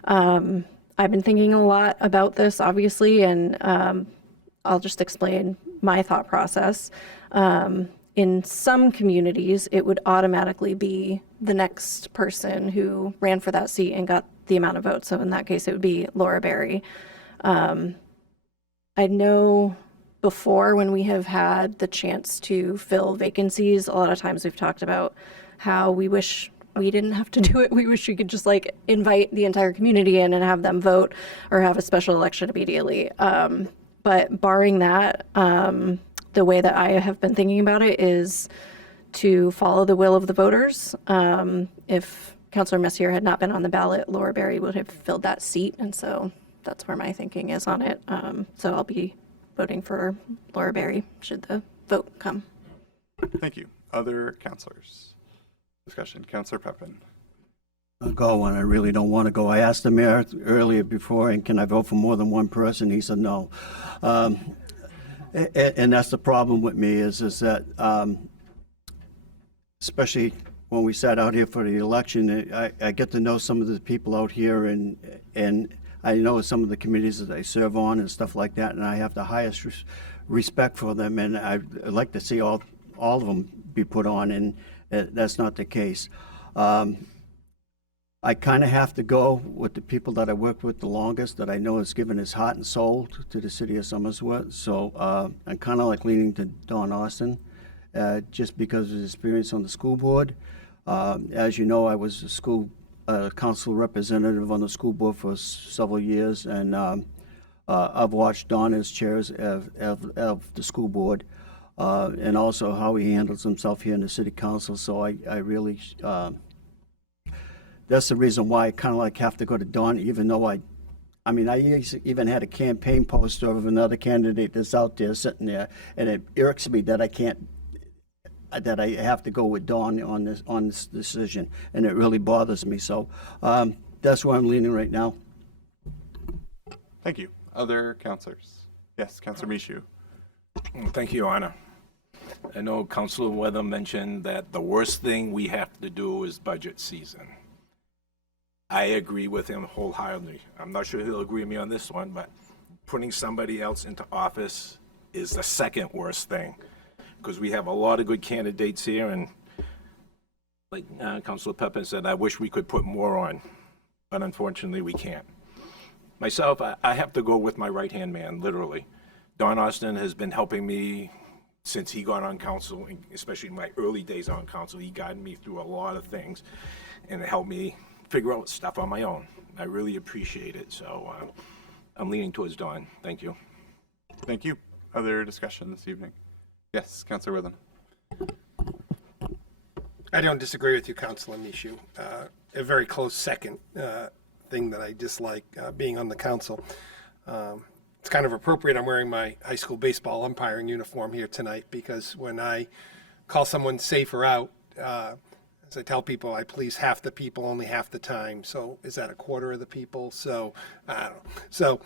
I've been thinking a lot about this, obviously, and I'll just explain my thought process. In some communities, it would automatically be the next person who ran for that seat and got the amount of votes. So in that case, it would be Laura Berry. I know before, when we have had the chance to fill vacancies, a lot of times we've talked about how we wish we didn't have to do it. We wish we could just like invite the entire community in and have them vote or have a special election immediately. But barring that, the way that I have been thinking about it is to follow the will of the voters. If Councillor Messier had not been on the ballot, Laura Berry would have filled that seat. And so that's where my thinking is on it. So I'll be voting for Laura Berry should the vote come. Thank you. Other counselors? Discussion. Counselor Pepin. I'll go when I really don't want to go. I asked the mayor earlier before, and can I vote for more than one person? He said no. And that's the problem with me is that, especially when we sat out here for the election, I get to know some of the people out here, and I know some of the committees that I serve on and stuff like that, and I have the highest respect for them, and I'd like to see all of them be put on, and that's not the case. I kind of have to go with the people that I worked with the longest, that I know has given his heart and soul to the city of Somersworth. So I'm kind of like leaning to Don Austin, just because of his experience on the school board. As you know, I was a school council representative on the school board for several years, and I've watched Don as chair of the school board, and also how he handles himself here in the city council. So I really, that's the reason why I kind of like have to go to Don, even though I even had a campaign poster of another candidate that's out there sitting there, and it irks me that that I have to go with Dawn on this decision, and it really bothers me. So that's where I'm leaning right now. Thank you. Other counselors? Yes, Counselor Michoud. Thank you, Your Honor. I know Councilor Weather mentioned that the worst thing we have to do is budget season. I agree with him wholeheartedly. I'm not sure he'll agree with me on this one, but putting somebody else into office is the second worst thing, because we have a lot of good candidates here, and like Councilor Pepin said, I wish we could put more on, but unfortunately we can't. Myself, I have to go with my right-hand man, literally. Don Austin has been helping me since he got on council, especially in my early days on council. He guided me through a lot of things and helped me figure out stuff on my own. I really appreciate it, so I'm leaning towards Don. Thank you. Thank you. Other discussion this evening? Yes, Councilor Witham. I don't disagree with you, Councilor Michoud. A very close second thing that I dislike being on the council. It's kind of appropriate I'm wearing my high school baseball umpiring uniform here tonight, because when I call someone safe or out, as I tell people, I please half the people only half the time. So is that a quarter of the people? So I don't know. So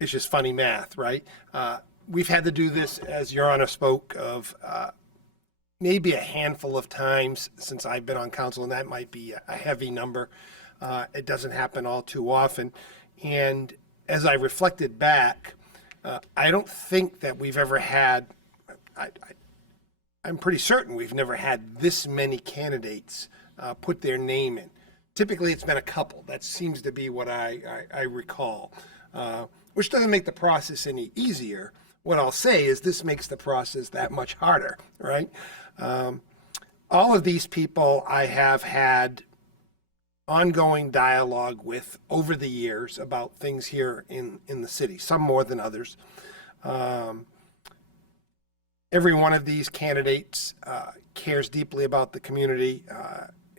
it's just funny math, right? We've had to do this, as Your Honor spoke of, maybe a handful of times since I've been on council, and that might be a heavy number. It doesn't happen all too often. And as I reflected back, I don't think that we've ever had, I'm pretty certain we've never had this many candidates put their name in Typically, it's been a couple. That seems to be what I recall, which doesn't make the process any easier. What I'll say is this makes the process that much harder, right? All of these people I have had ongoing dialogue with over the years about things here in the city, some more than others. Every one of these candidates cares deeply about the community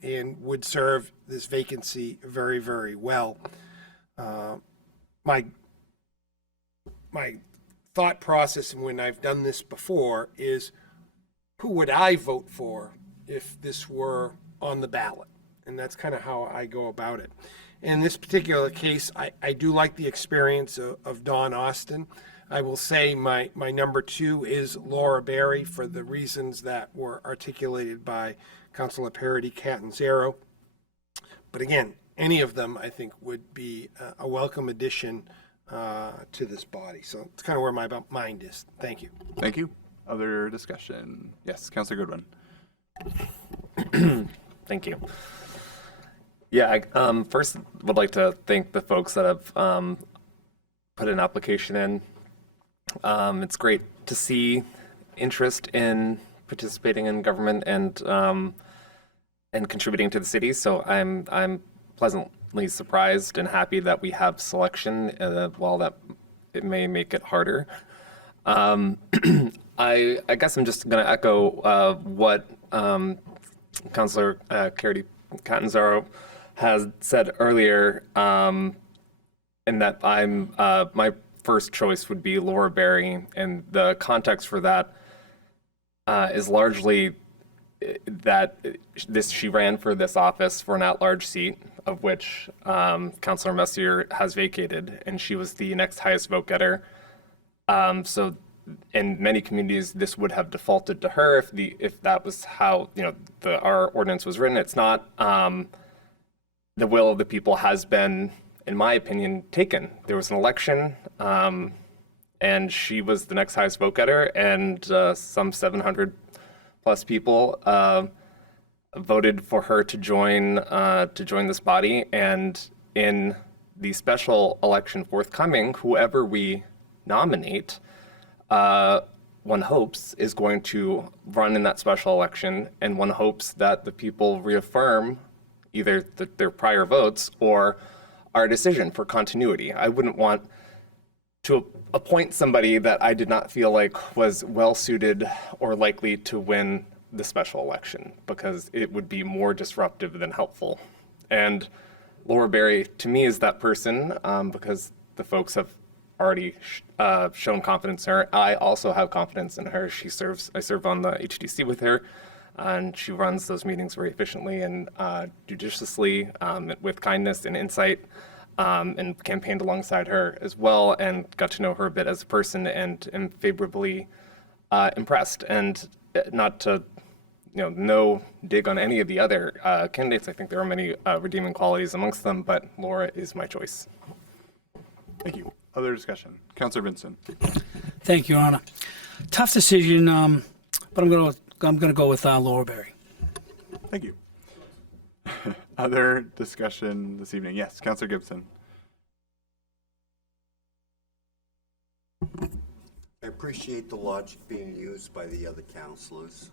and would serve this vacancy very, very well. My thought process when I've done this before is, who would I vote for if this were on the ballot? And that's kind of how I go about it. In this particular case, I do like the experience of Dawn Austin. I will say my number 2 is Laura Berry for the reasons that were articulated by Councilor Parity Catanzaro. But again, any of them I think would be a welcome addition to this body. So it's kind of where my mind is. Thank you. Thank you. Other discussion? Yes, Councilor Goodwin. Thank you. Yeah, I first would like to thank the folks that have put an application in. It's great to see interest in participating in government and contributing to the city. So I'm pleasantly surprised and happy that we have selection. While that it may make it harder. I guess I'm just going to echo what Councilor Parity Catanzaro has said earlier, in that my first choice would be Laura Berry, and the context for that is largely that she ran for this office for an at-large seat, of which Councilor Messier has vacated, and she was the next highest vote getter. So in many communities, this would have defaulted to her if that was how our ordinance was written. It's not. The will of the people has been, in my opinion, taken. There was an election, and she was the next highest vote getter, and some 700 plus people voted for her to join this body. And in the special election forthcoming, whoever we nominate, one hopes is going to run in that special election, and one hopes that the people reaffirm either their prior votes or our decision for continuity. I wouldn't want to appoint somebody that I did not feel like was well suited or likely to win the special election, because it would be more disruptive than helpful. And Laura Berry, to me, is that person, because the folks have already shown confidence in her. I also have confidence in her. I serve on the HDC with her, and she runs those meetings very efficiently and judiciously, with kindness and insight, and campaigned alongside her as well, and got to know her a bit as a person, and am favorably impressed. And not to, no dig on any of the other candidates. I think there are many redeeming qualities amongst them, but Laura is my choice. Thank you. Other discussion? Councilor Vincent. Thank you, Your Honor. Tough decision, but I'm gonna go with Laura Berry. Thank you. Other discussion this evening? Yes, Councilor Gibson. I appreciate the logic being used by the other councilors.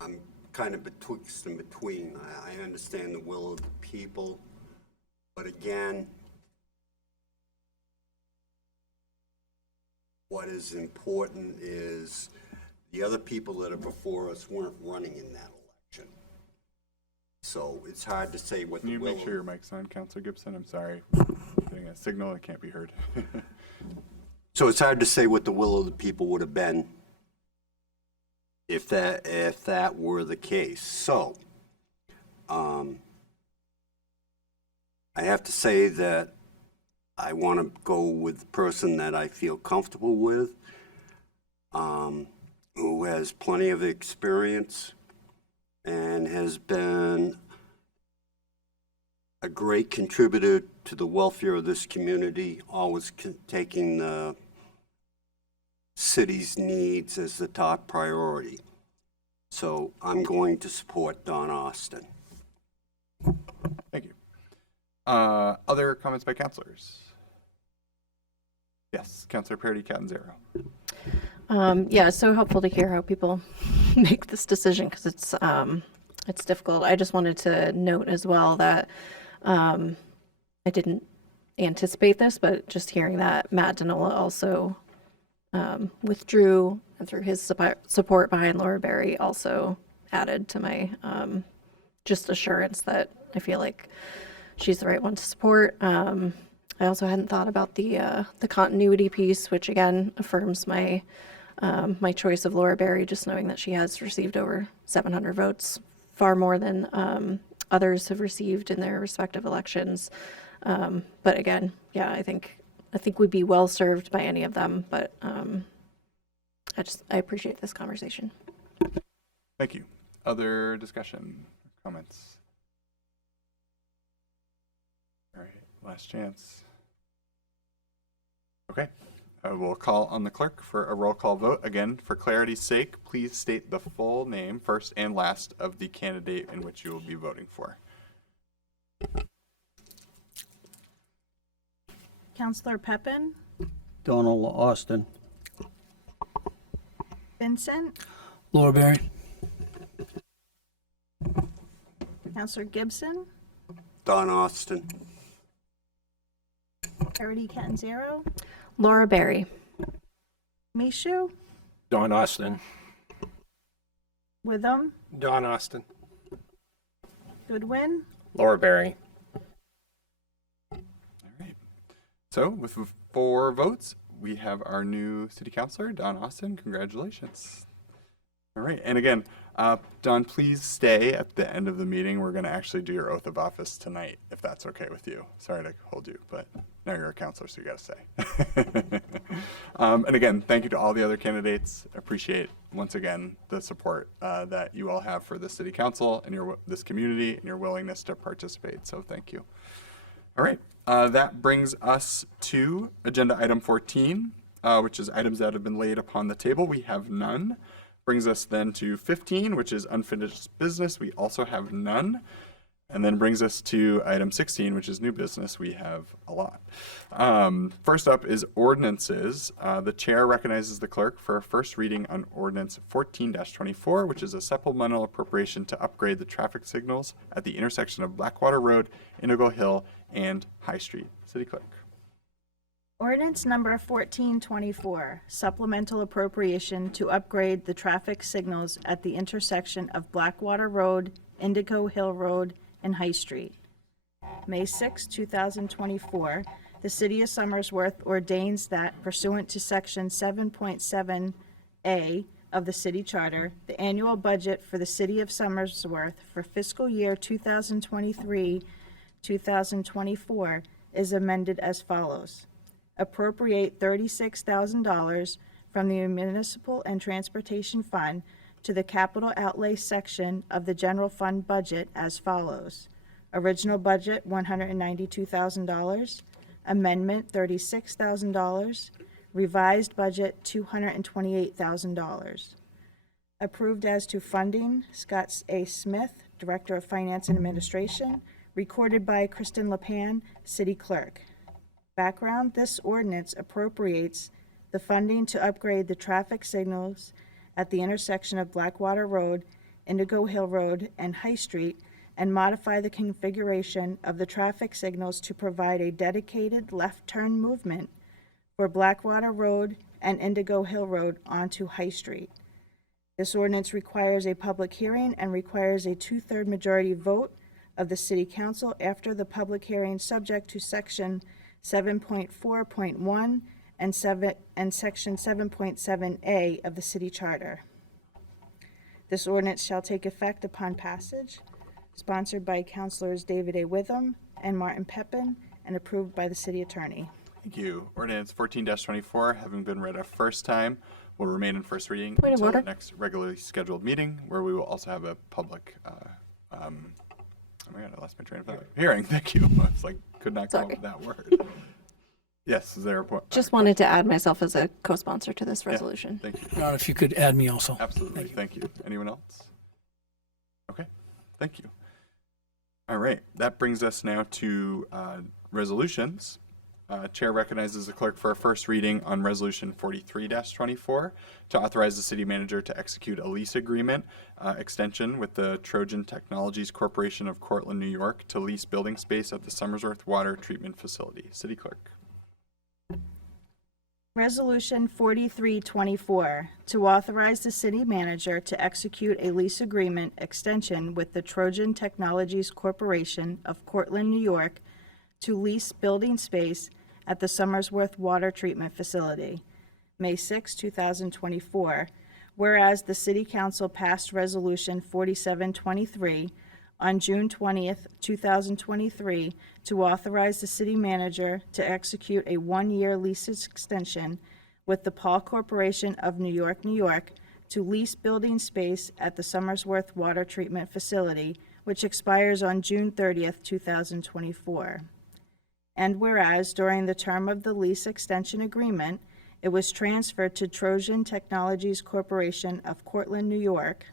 I'm kind of betwixt and between. I understand the will of the people, but again, what is important is the other people that are before us weren't running in that election. So it's hard to say what Can the you will make sure your mic's on, Councilor Gibson? I'm sorry. Getting a signal that can't be heard. So it's hard to say what the will of the people would have been if that were the case. So I have to say that I want to go with the person that I feel comfortable with, who has plenty of experience and has been a great contributor to the welfare of this community, always taking the city's needs as the top priority. So I'm going to support Don Austin. Thank you. Other comments by councilors? Yes, Councilor Parity Catanzaro. Yeah, it's so helpful to hear how people make this decision because it's difficult. I just wanted to note as well that I didn't anticipate this, but just hearing that Matt Denola also withdrew, and through his support behind Laura Berry also added to my just assurance that I feel like she's the right one to support. I also hadn't thought about the continuity piece, which again affirms my my choice of Laura Berry, just knowing that she has received over 700 votes, far more than others have received in their respective elections. But again, yeah, I think we'd be well served by any of them. But I appreciate this conversation. Thank you. Other discussion, comments? All right, last chance. Okay, I will call on the clerk for a roll call vote. Again, for clarity's sake, please state the full name, first and last, of the candidate in which you will be voting for. Counselor Pepin, Donald Austin. Vincent, Laura Berry. Counselor Gibson, Don Austin. Parity Catanzaro, Laura Berry. Mishu, Don Austin. Witham, Don Austin. Goodwin, Laura Berry. All right. So with 4 votes, we have our new city councilor, Don Austin. Congratulations. All right. And again, Don, please stay at the end of the meeting. We're going to actually do your oath of office tonight, if that's okay with you. Sorry to hold you, but now you're a counselor, so you got to stay. And again, thank you to all the other candidates. Appreciate, once again, the support that you all have for the city council and this community and your willingness to participate. So thank you. All right. That brings us to agenda item 14, which is items that have been laid upon the table. We have none. Brings us then to 15, which is unfinished business. We also have none. And then brings us to item 16, which is new business. We have a lot. First up is ordinances. The chair recognizes the clerk for a first reading on ordinance 14-24, which is a supplemental appropriation to upgrade the traffic signals at the intersection of Blackwater Road, Indigo Hill, and High Street. City Clerk. Ordinance number 1424, supplemental appropriation to upgrade the traffic signals at the intersection of Blackwater Road, Indigo Hill Road, and High Street. May 6, 2024, the City of Somersworth ordains that pursuant to Section 7.7A of the City Charter, the annual budget for the City of Somersworth for fiscal year 2023-2024 is amended as follows. Appropriate $36,000 from the Municipal and Transportation Fund to the Capital Outlay section of the General Fund budget as follows. Original budget, $192,000. Amendment, $36,000. Revised budget, $228,000. Approved as to funding, Scott A. Smith, Director of Finance and Administration. Recorded by Kristen LePan, City Clerk. Background, this ordinance appropriates the funding to upgrade the traffic signals at the intersection of Blackwater Road, Indigo Hill Road, and High Street, and modify the configuration of the traffic signals to provide a dedicated left turn movement for Blackwater Road and Indigo Hill Road onto High Street. This ordinance requires a public hearing and requires a 2/3 majority vote of the City Council after the public hearing, subject to Section 7.4.1 and Section 7.7A of the City Charter. This ordinance shall take effect upon passage, sponsored by Councilors David A. Witham and Martin Pepin, and approved by the City Attorney. Thank you. Ordinance 14-24, having been read a first time, will remain in first reading Point of until the order. next regularly scheduled meeting, where we will also have a public, oh my God, I lost my train of thought. Hearing, thank you. I was like, could not come up with that word. Yes, is there a point? Just wanted to add myself as a co-sponsor to this resolution. Thank you. Your Honor, if you could add me also. Absolutely. Thank you. Anyone else? Okay. Thank you. All right. That brings us now to resolutions. Chair recognizes the clerk for a first reading on Resolution 43-24 to authorize the city manager to execute a lease agreement extension with the Trojan Technologies Corporation of Cortland, New York to lease building space at the Somersworth Water Treatment Facility. City Clerk. Resolution 4324, to authorize the city manager to execute a lease agreement extension with the Trojan Technologies Corporation of Cortland, New York, to lease building space at the Somersworth Water Treatment Facility, May 6, 2024, whereas the City Council passed Resolution 4723 on June 20th, 2023, to authorize the city manager to execute a one-year lease extension with the Paul Corporation of New York, New York, to lease building space at the Somersworth Water Treatment Facility, which expires on June 30th, 2024. And whereas during the term of the lease extension agreement, it was transferred to Trojan Technologies Corporation of Cortland, New York.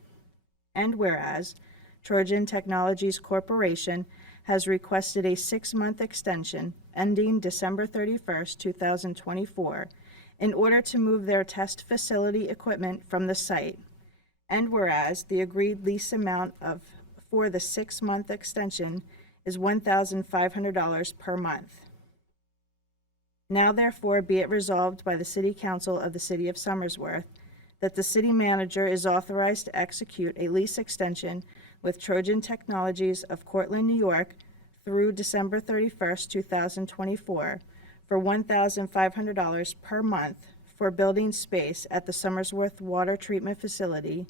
And whereas Trojan Technologies Corporation has requested a 6-month extension ending December 31st, 2024, in order to move their test facility equipment from the site. And whereas the agreed lease amount for the 6-month extension is $1,500 per month. Now therefore be it resolved by the City Council of the City of Somersworth that the city manager is authorized to execute a lease extension with Trojan Technologies of Cortland, New York through December 31st, 2024 for $1,500 per month for building space at the Somersworth Water Treatment Facility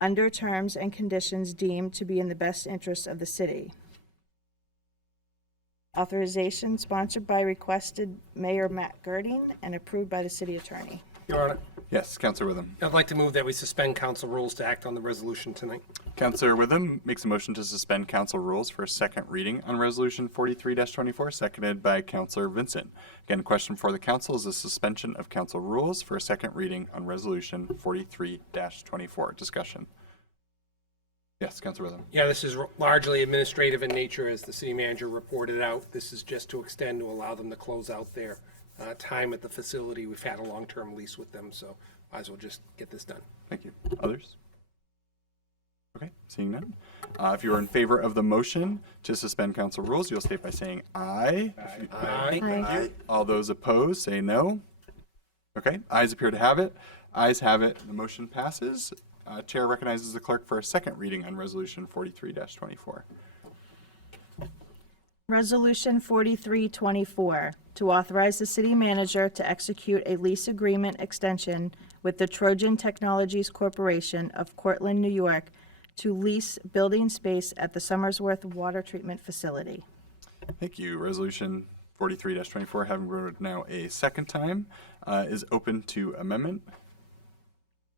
under terms and conditions deemed to be in the best interest of the city. Authorization sponsored by requested Mayor Matt Girding and approved by the city attorney. Your Honor, Yes, Councilor Witham. I'd like to move that we suspend council rules to act on the resolution tonight. Councilor Witham makes a motion to suspend council rules for a second reading on Resolution 43-24, seconded by Councilor Vincent. Again, question for the council is the suspension of council rules for a second reading on Resolution 43-24. Discussion. Yes, Councilor Witham. Yeah, this is largely administrative in nature, as the city manager reported out. This is just to extend to allow them to close out their time at the facility. We've had a long-term lease with them, so might as well just get this done. Thank you. Others? Okay, seeing none. If you are in favor of the motion to suspend council rules, you'll state by saying aye. Aye. Thank you. All those opposed, say no. Okay, ayes appear to have it. Ayes have it. The motion passes. Chair recognizes the clerk for a second reading on Resolution 43-24. Resolution 4324, to authorize the city manager to execute a lease agreement extension with the Trojan Technologies Corporation of Cortland, New York, to lease building space at the Somersworth Water Treatment Facility. Thank you. Resolution 43-24, having voted now a second time, is open to amendment.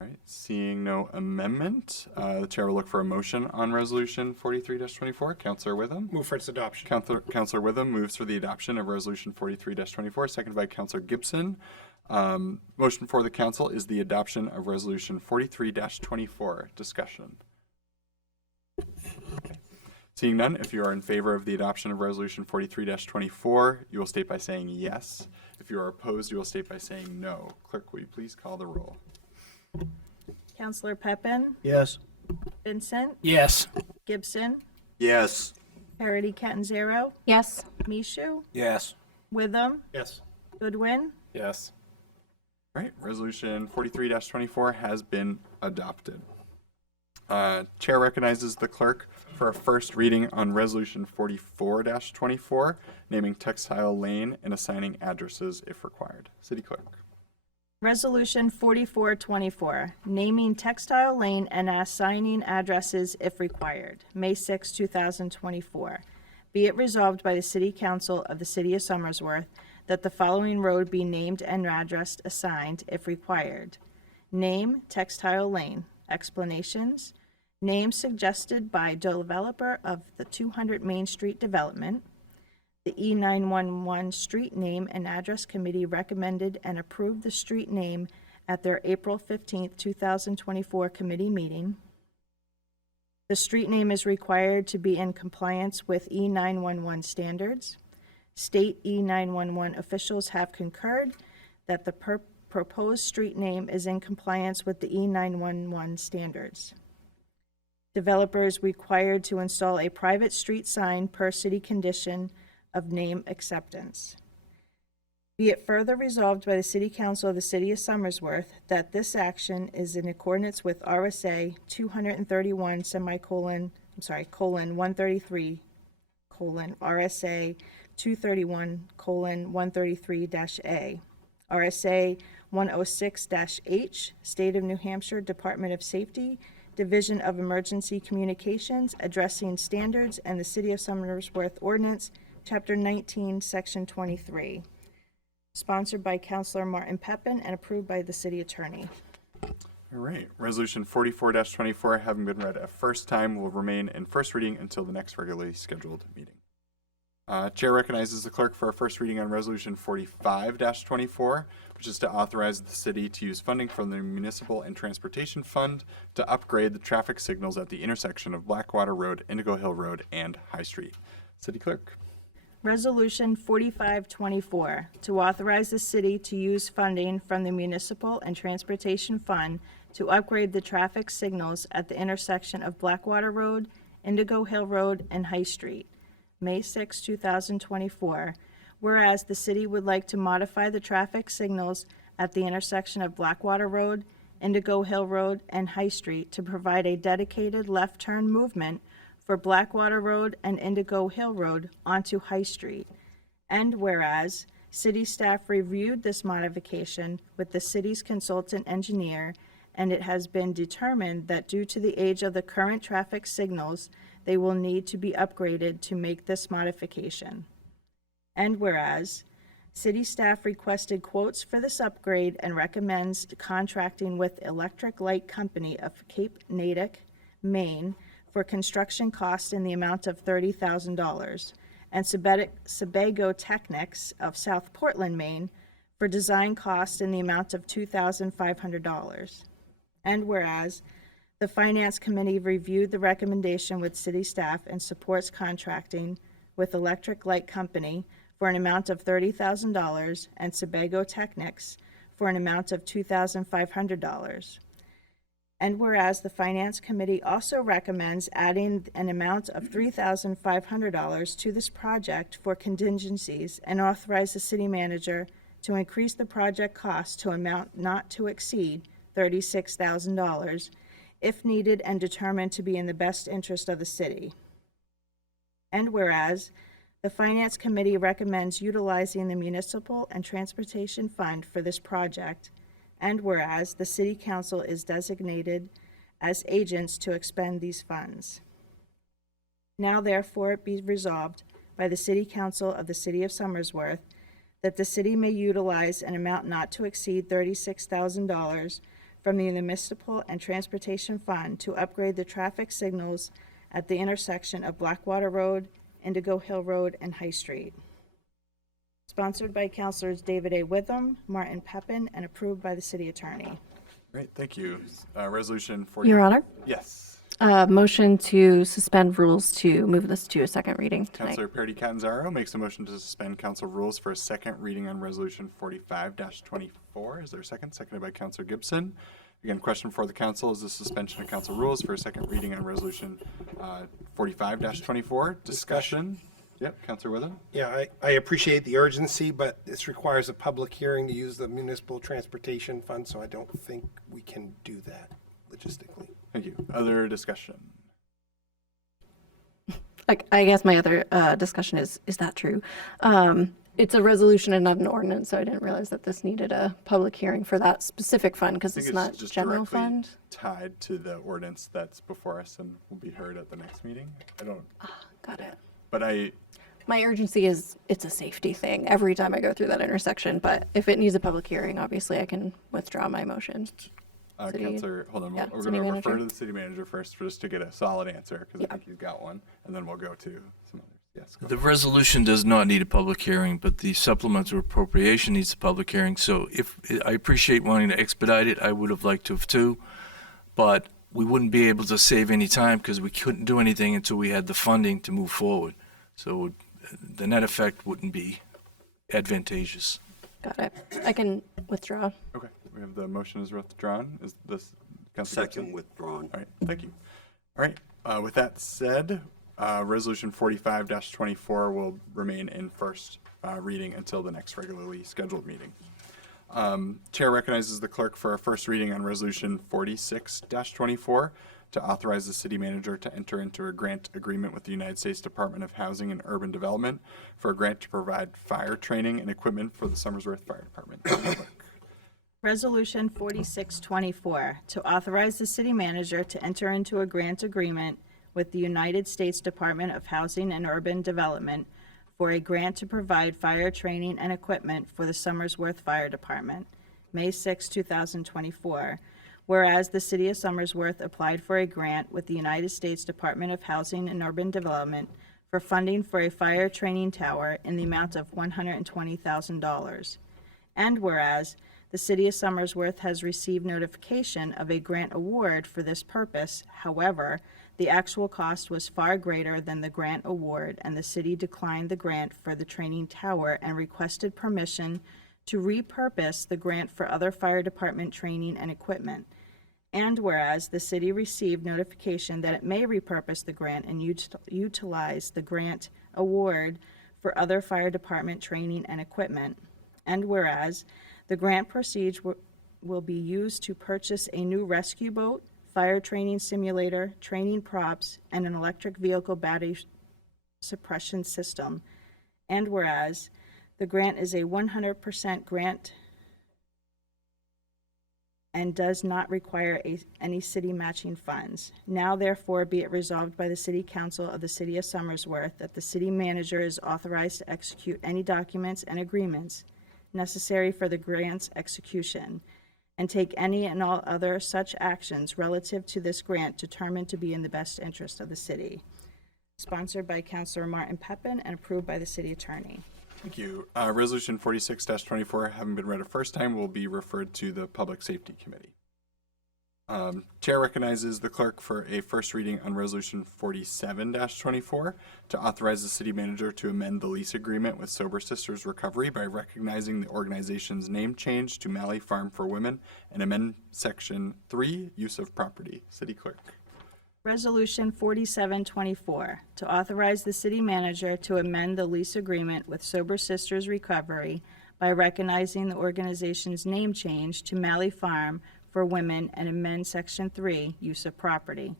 All right, seeing no amendment, the chair will look for a motion on Resolution 43-24. Councilor Witham. Move for its adoption. Councilor Witham moves for the adoption of Resolution 43-24, seconded by Councilor Gibson. Motion for the council is the adoption of Resolution 43-24. Discussion. Okay. Seeing none, if you are in favor of the adoption of Resolution 43-24, you will state by saying yes. If you are opposed, you will state by saying no. Clerk, will you please call the roll? Councilor Pepin, Yes. Vincent, Yes. Gibson, Yes. Parity Catanzaro, Yes. Mishu, Yes. Witham, Yes. Goodwin, Yes. All right, Resolution 43-24 has been adopted. Chair recognizes the clerk for a first reading on Resolution 44-24, naming Textile Lane and assigning addresses if required. City Clerk. Resolution 4424, naming Textile Lane and assigning addresses if required, May 6, 2024. Be it resolved by the City Council of the City of Somersworth that the following road be named and address assigned if required. Name, Textile Lane. Explanations. Name suggested by developer of the 200 Main Street development. The E911 Street Name and Address Committee recommended and approved the street name at their April 15th, 2024 committee meeting. The street name is required to be in compliance with E911 standards. State E911 officials have concurred that the proposed street name is in compliance with the E911 standards. Developer is required to install a private street sign per city condition of name acceptance. Be it further resolved by the City Council of the City of Somersworth that this action is in accordance with RSA 231 :133 RSA 231:133-A, RSA 106-H, State of New Hampshire Department of Safety, Division of Emergency Communications, Addressing Standards, and the City of Somersworth Ordinance, Chapter 19, Section 23. Sponsored by Councilor Martin Pepin and approved by the City Attorney. All right, Resolution 44-24, having been read a first time, will remain in first reading until the next regularly scheduled meeting. Chair recognizes the clerk for a first reading on Resolution 45-24, which is to authorize the city to use funding from the Municipal and Transportation Fund to upgrade the traffic signals at the intersection of Blackwater Road, Indigo Hill Road, and High Street. City Clerk. Resolution 45-24, to authorize the city to use funding from the Municipal and Transportation Fund to upgrade the traffic signals at the intersection of Blackwater Road, Indigo Hill Road, and High Street. May 6, 2024, whereas the city would like to modify the traffic signals at the intersection of Blackwater Road, Indigo Hill Road, and High Street to provide a dedicated left turn movement for Blackwater Road and Indigo Hill Road onto High Street. And whereas city staff reviewed this modification with the city's consultant engineer, and it has been determined that due to the age of the current traffic signals, they will need to be upgraded to make this modification. And whereas city staff requested quotes for this upgrade and recommends contracting with Electric Light Company of Cape Natick, Maine, for construction costs in the amount of $30,000, and Sebago Technics of South Portland, Maine, for design costs in the amount of $2,500. And whereas the Finance Committee reviewed the recommendation with city staff and supports contracting with Electric Light Company for an amount of $30,000 and Sebago Technics for an amount of $2,500. And whereas the Finance Committee also recommends adding an amount of $3,500 to this project for contingencies and authorize the city manager to increase the project cost to amount not to exceed $36,000 if needed and determined to be in the best interest of the city. And whereas the Finance Committee recommends utilizing the Municipal and Transportation Fund for this project, and whereas the City Council is designated as agents to expend these funds. Now therefore be resolved by the City Council of the City of Somersworth that the city may utilize an amount not to exceed $36,000 from the Municipal and Transportation Fund to upgrade the traffic signals at the intersection of Blackwater Road, Indigo Hill Road, and High Street. Sponsored by Councilors David A. Witham, Martin Pepin, and approved by the City Attorney. Great, thank you. Resolution 40. Your Honor? Yes. Motion to suspend rules to move this to a second reading tonight. Councilor Perry Catanzaro makes a motion to suspend council rules for a second reading on Resolution 45-24. Is there a second? Seconded by Councilor Gibson. Again, question for the council is the suspension of council rules for a second reading on Resolution 45-24. Discussion. Yep, Councilor Witham. Yeah, I appreciate the urgency, but this requires a public hearing to use the Municipal Transportation Fund, so I don't think we can do that logistically. Thank you. Other discussion? I guess my other discussion is that true? It's a resolution and not an ordinance, so I didn't realize that this needed a public hearing for that specific fund because it's not just general directly fund. tied to the ordinance that's before us and will be heard at the next meeting. I don't. Got it. But My urgency is it's a safety thing every time I go through that intersection, but if it needs a public hearing, obviously I can withdraw my motion. Councilor, hold on, yeah, we're city going to manager. refer to the city manager first just to get a solid answer because I think he's got one, and then we'll go to some others. Yes. Go The resolution does not need a public hearing, but the supplemental appropriation needs a public hearing. So if, I appreciate wanting to expedite it, I would have liked to have too, but we wouldn't be able to save any time because we couldn't do anything until we had the funding to move forward. So the net effect wouldn't be advantageous. Got it. I can withdraw. Okay, we have the motion is withdrawn. Is this? Councilor Gibson? Second withdrawn. All right, thank you. All right, with that said, Resolution 45-24 will remain in first reading until the next regularly scheduled meeting. Chair recognizes the clerk for a first reading on Resolution 46-24 to authorize the city manager to enter into a grant agreement with the United States Department of Housing and Urban Development for a grant to provide fire training and equipment for the Somersworth Fire Department. Resolution 4624, to authorize the city manager to enter into a grant agreement with the United States Department of Housing and Urban Development for a grant to provide fire training and equipment for the Somersworth Fire Department, May 6, 2024. Whereas the city of Somersworth applied for a grant with the United States Department of Housing and Urban Development for funding for a fire training tower in the amount of $120,000. And whereas the city of Somersworth has received notification of a grant award for this purpose. However, the actual cost was far greater than the grant award, and the city declined the grant for the training tower and requested permission to repurpose the grant for other fire department training and equipment. And whereas the city received notification that it may repurpose the grant and utilize the grant award for other fire department training and equipment. And whereas the grant proceeds will be used to purchase a new rescue boat, fire training simulator, training props, and an electric vehicle battery suppression system. And whereas the grant is a 100% grant and does not require any city matching funds. Now therefore be it resolved by the City Council of the City of Somersworth that the city manager is authorized to execute any documents and agreements necessary for the grant's execution, and take any and all other such actions relative to this grant determined to be in the best interest of the city. Sponsored by Councilor Martin Pepin and approved by the city attorney. Thank you. Resolution 46-24, having been read a first time, will be referred to the Public Safety Committee. Chair recognizes the clerk for a first reading on Resolution 47-24 to authorize the city manager to amend the lease agreement with Sober Sisters Recovery by recognizing the organization's name change to Malley Farm for Women and amend Section 3, Use of Property. City Clerk. Resolution 4724, to authorize the city manager to amend the lease agreement with Sober Sisters Recovery by recognizing the organization's name change to Malley Farm for Women and amend Section 3, Use of Property.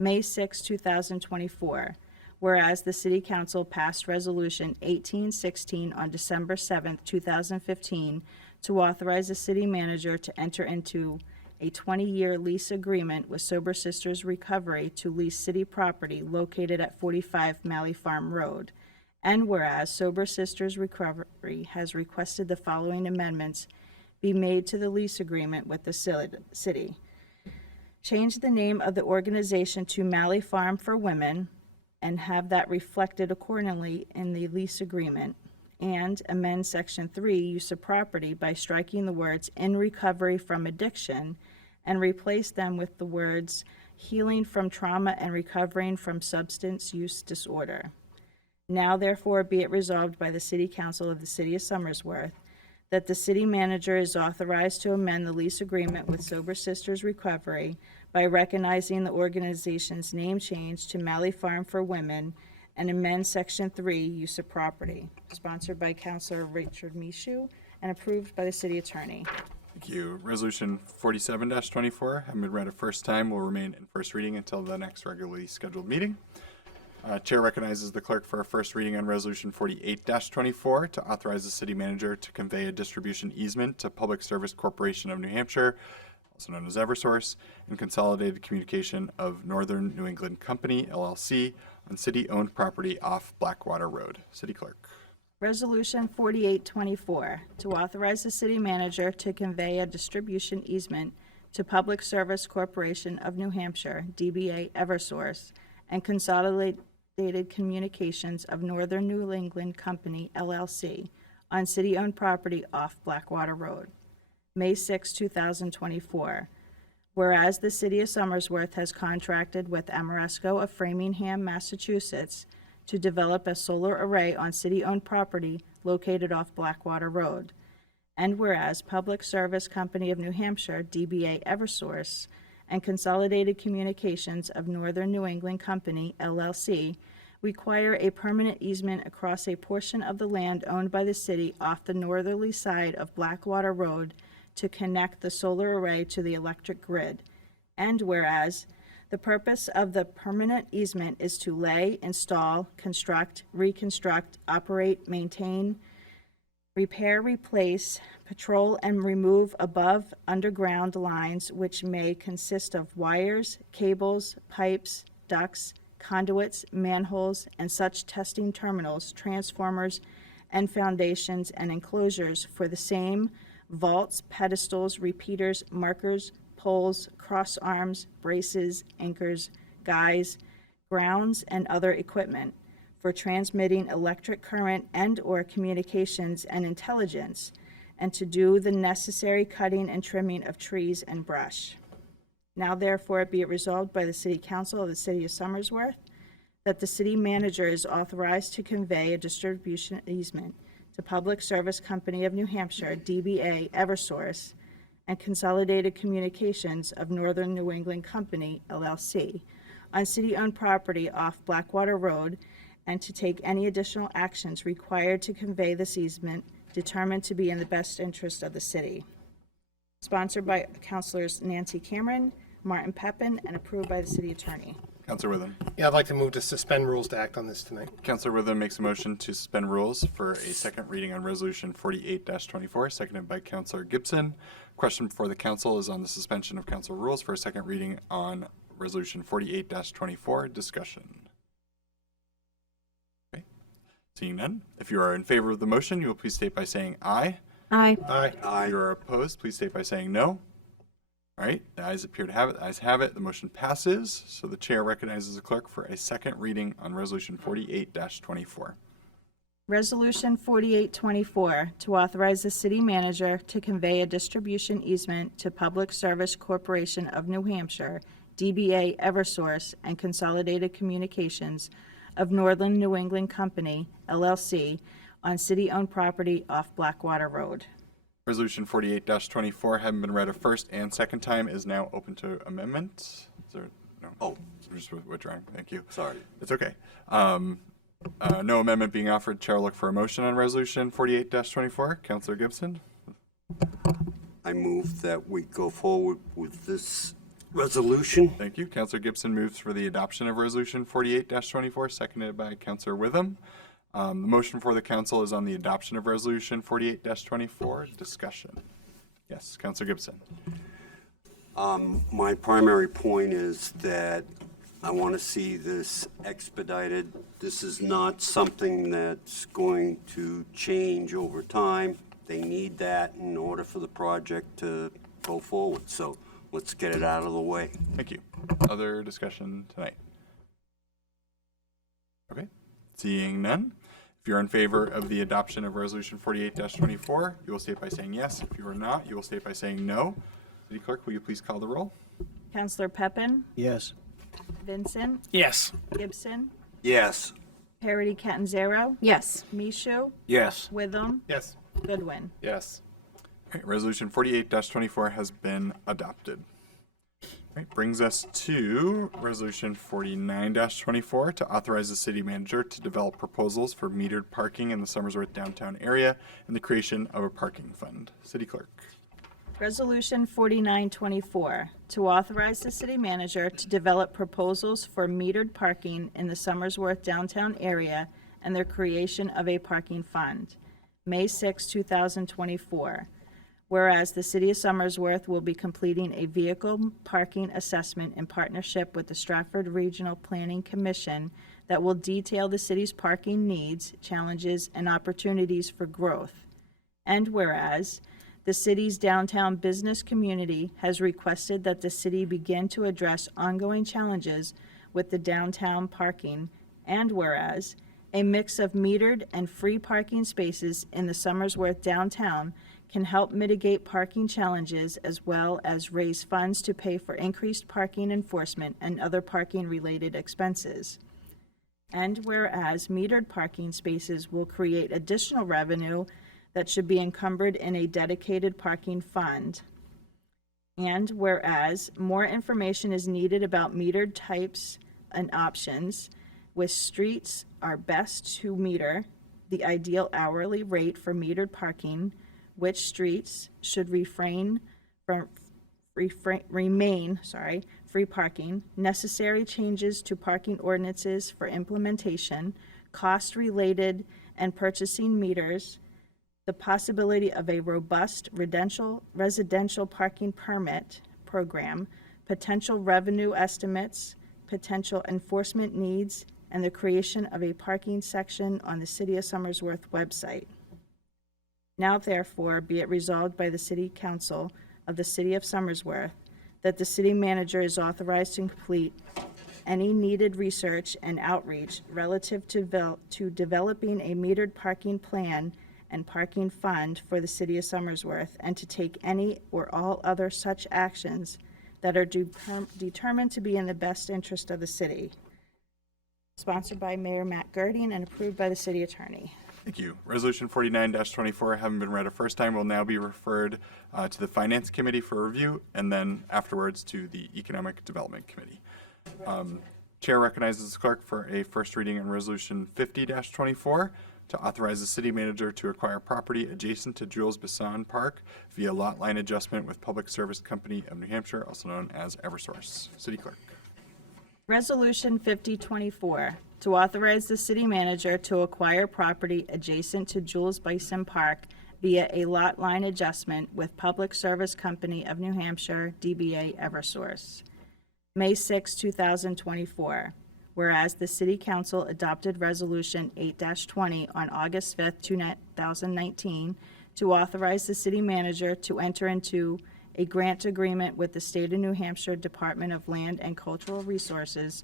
May 6, 2024. Whereas the City Council passed Resolution 1816 on December 7, 2015, to authorize the city manager to enter into a 20-year lease agreement with Sober Sisters Recovery to lease city property located at 45 Malley Farm Road. And whereas Sober Sisters Recovery has requested the following amendments be made to the lease agreement with the city. Change the name of the organization to Malley Farm for Women and have that reflected accordingly in the lease agreement. And amend Section 3, Use of Property, by striking the words "in recovery from addiction" and replace them with the words "healing from trauma and recovering from substance use disorder." Now therefore be it resolved by the City Council of the City of Somersworth that the city manager is authorized to amend the lease agreement with Sober Sisters Recovery by recognizing the organization's name change to Malley Farm for Women and amend Section 3, Use of Property. Sponsored by Councilor Richard Michaud and approved by the city attorney. Thank you. Resolution 47-24, having been read a first time, will remain in first reading until the next regularly scheduled meeting. Chair recognizes the clerk for a first reading on Resolution 48-24 to authorize the city manager to convey a distribution easement to Public Service Corporation of New Hampshire, also known as Eversource, and Consolidated Communication of Northern New England Company, LLC, on city-owned property off Blackwater Road. City Clerk. Resolution 4824, to authorize the city manager to convey a distribution easement to Public Service Corporation of New Hampshire, DBA Eversource, and Consolidated Consolidated Communications of Northern New England Company, LLC, on city-owned property off Blackwater Road, May 6, 2024. Whereas the city of Somersworth has contracted with Amoresco of Framingham, Massachusetts, to develop a solar array on city-owned property located off Blackwater Road. And whereas Public Service Company of New Hampshire, DBA Eversource, and Consolidated Communications of Northern New England Company, LLC, require a permanent easement across a portion of the land owned by the city off the northerly side of Blackwater Road to connect the solar array to the electric grid. And whereas the purpose of the permanent easement is to lay, install, construct, reconstruct, operate, maintain, repair, replace, patrol, and remove above underground lines which may consist of wires, cables, pipes, ducts, conduits, manholes, and such testing terminals, transformers, and foundations and enclosures for the same, vaults, pedestals, repeaters, markers, poles, cross arms, braces, anchors, guys, grounds, and other equipment for transmitting electric current and/or communications and intelligence, and to do the necessary cutting and trimming of trees and brush. Now therefore be it resolved by the City Council of the City of Somersworth that the city manager is authorized to convey a distribution easement to Public Service Company of New Hampshire, DBA Eversource, and Consolidated Communications of Northern New England Company, LLC, on city-owned property off Blackwater Road, and to take any additional actions required to convey this easement determined to be in the best interest of the city. Sponsored by Councilors Nancy Cameron, Martin Pepin, and approved by the city attorney. Counselor Witham. Yeah, I'd like to move to suspend rules to act on this tonight. Counselor Witham makes a motion to suspend rules for a second reading on Resolution 48-24, seconded by Counselor Gibson. Question before the council is on the suspension of council rules for a second reading on Resolution 48-24. Discussion. Okay. Seeing none. If you are in favor of the motion, you will please state by saying aye. Aye. Aye. If you are opposed, please state by saying no. All right, the ayes appear to have it. The ayes have it. The motion passes. So the chair recognizes the clerk for a second reading on Resolution 48-24. Resolution 4824, to authorize the city manager to convey a distribution easement to Public Service Corporation of New Hampshire, DBA Eversource, and Consolidated Communications of Northern New England Company, LLC, on city-owned property off Blackwater Road. Resolution 48-24, having been read a first and second time, is now open to amendment. Is there, no? Oh. We're just withdrawing. Thank you. Sorry. It's okay. No amendment being offered. Chair will look for a motion on Resolution 48-24. Councilor Gibson. I move that we go forward with this resolution. Thank you. Councilor Gibson moves for the adoption of Resolution 48-24, seconded by Councilor Witham. The motion for the council is on the adoption of Resolution 48-24. Discussion. Yes, Councilor Gibson. My primary point is that I want to see this expedited. This is not something that's going to change over time. They need that in order for the project to go forward. So let's get it out of the way. Thank you. Other discussion tonight? Okay. Seeing none. If you're in favor of the adoption of Resolution 48-24, you will state by saying yes. If you are not, you will state by saying no. City Clerk, will you please call the roll? Counselor Pepin, Yes. Vincent, Yes. Gibson, Yes. Parity Catanzaro, Yes. Mishu, Yes. Witham, Yes. Goodwin. Yes. All right, Resolution 48-24 has been adopted. All right, brings us to Resolution 49-24 to authorize the city manager to develop proposals for metered parking in the Somersworth downtown area and the creation of a parking fund. City Clerk. Resolution 4924, to authorize the city manager to develop proposals for metered parking in the Somersworth downtown area and the creation of a parking fund. May 6, 2024. Whereas the city of Somersworth will be completing a vehicle parking assessment in partnership with the Stratford Regional Planning Commission that will detail the city's parking needs, challenges, and opportunities for growth. And whereas the city's downtown business community has requested that the city begin to address ongoing challenges with the downtown parking And whereas a mix of metered and free parking spaces in the Somersworth downtown can help mitigate parking challenges as well as raise funds to pay for increased parking enforcement and other parking-related expenses. And whereas metered parking spaces will create additional revenue that should be encumbered in a dedicated parking fund. And whereas more information is needed about metered types and options, with streets are best to meter the ideal hourly rate for metered parking, which streets should remain free parking, necessary changes to parking ordinances for implementation, cost-related and purchasing meters, the possibility of a robust residential parking permit program, potential revenue estimates, potential enforcement needs, and the creation of a parking section on the City of Somersworth website. Now therefore be it resolved by the City Council of the City of Somersworth that the city manager is authorized to complete any needed research and outreach relative to developing a metered parking plan and parking fund for the City of Somersworth, and to take any or all other such actions that are determined to be in the best interest of the city. Sponsored by Mayor Matt Girding and approved by the city attorney. Thank you. Resolution 49-24, having been read a first time, will now be referred to the Finance Committee for review, and then afterwards to the Economic Development Committee. Chair recognizes the clerk for a first reading on Resolution 50-24 to authorize the city manager to acquire property adjacent to Jules Bisson Park via lot line adjustment with Public Service Company of New Hampshire, also known as Eversource. City Clerk. Resolution 5024, to authorize the city manager to acquire property adjacent to Jules Bison Park via a lot line adjustment with Public Service Company of New Hampshire, DBA Eversource. May 6, 2024. Whereas the City Council adopted Resolution 8-20 on August 5, 2019, to authorize the city manager to enter into a grant agreement with the State of New Hampshire Department of Land and Cultural Resources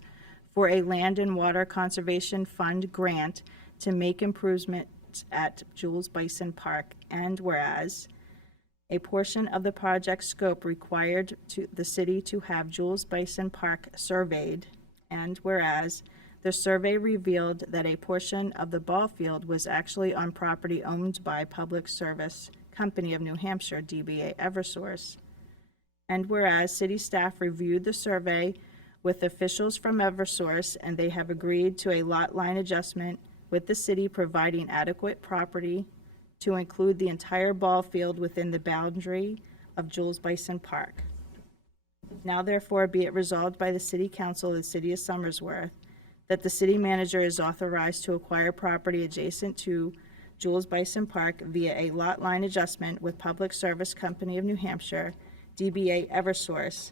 for a Land and Water Conservation Fund grant to make improvements at Jules Bison Park. And whereas a portion of the project scope required the city to have Jules Bison Park surveyed, and whereas the survey revealed that a portion of the ball field was actually on property owned by Public Service Company of New Hampshire, DBA Eversource. And whereas city staff reviewed the survey with officials from Eversource, and they have agreed to a lot line adjustment with the city providing adequate property to include the entire ball field within the boundary of Jules Bison Park. Now therefore be it resolved by the City Council of the City of Somersworth that the city manager is authorized to acquire property adjacent to Jules Bison Park via a lot line adjustment with Public Service Company of New Hampshire, DBA Eversource,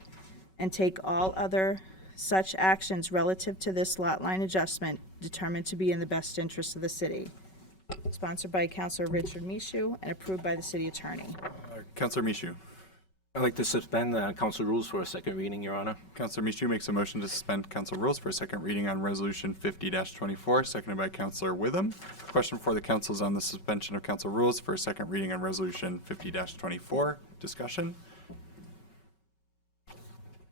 and take all other such actions relative to this lot line adjustment determined to be in the best interest of the city. Sponsored by Councilor Richard Michaud and approved by the city attorney. Councilor Michaud. I'd like to suspend the council rules for a second reading, Your Honor. Councilor Michaud makes a motion to suspend council rules for a second reading on Resolution 50-24, seconded by Councilor Witham. Question for the council is on the suspension of council rules for a second reading on Resolution 50-24. Discussion?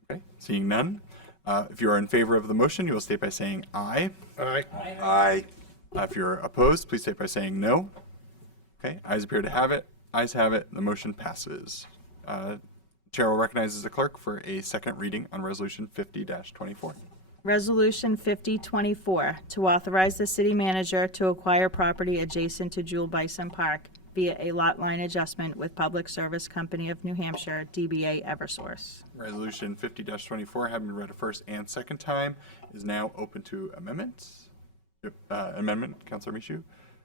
Okay, seeing none. If you are in favor of the motion, you will state by saying aye. Aye. Aye. If you're opposed, please state by saying no. Okay, ayes appear to have it. Ayes have it. The motion passes. Chair will recognize the clerk for a second reading on Resolution 50-24. Resolution 5024, to authorize the city manager to acquire property adjacent to Jules Bison Park via a lot line adjustment with Public Service Company of New Hampshire, DBA Eversource. Resolution 50-24, having been read a first and second time, is now open to amendments. Amendment, Councilor Michaud.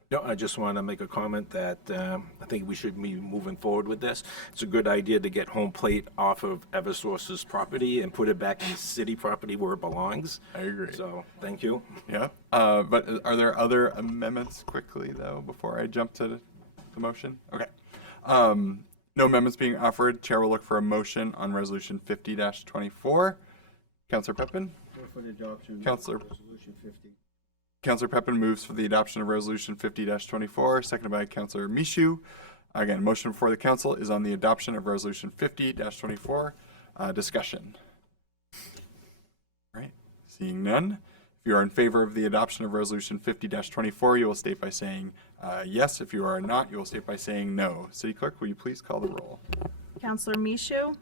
No, I just want to make a comment that I think we should be moving forward with this. It's a good idea to get home plate off of Eversource's property and put it back in city property where it belongs. I agree. So, thank you. Yeah, but are there other amendments quickly, though, before I jump to the motion? Okay. No amendments being offered. Chair will look for a motion on Resolution 50-24. Councilor Pepin? For the adoption. Councilor. Resolution 50. Councillor Pepin moves for the adoption of Resolution 50-24, seconded by Councillor Michoud. Again, motion before the council is on the adoption of Resolution 50-24. Discussion. All right, seeing none. If you are in favor of the adoption of Resolution 50-24, you will state by saying yes. If you are not, you will state by saying no. City Clerk, will you please call the roll? Councillor Michoud,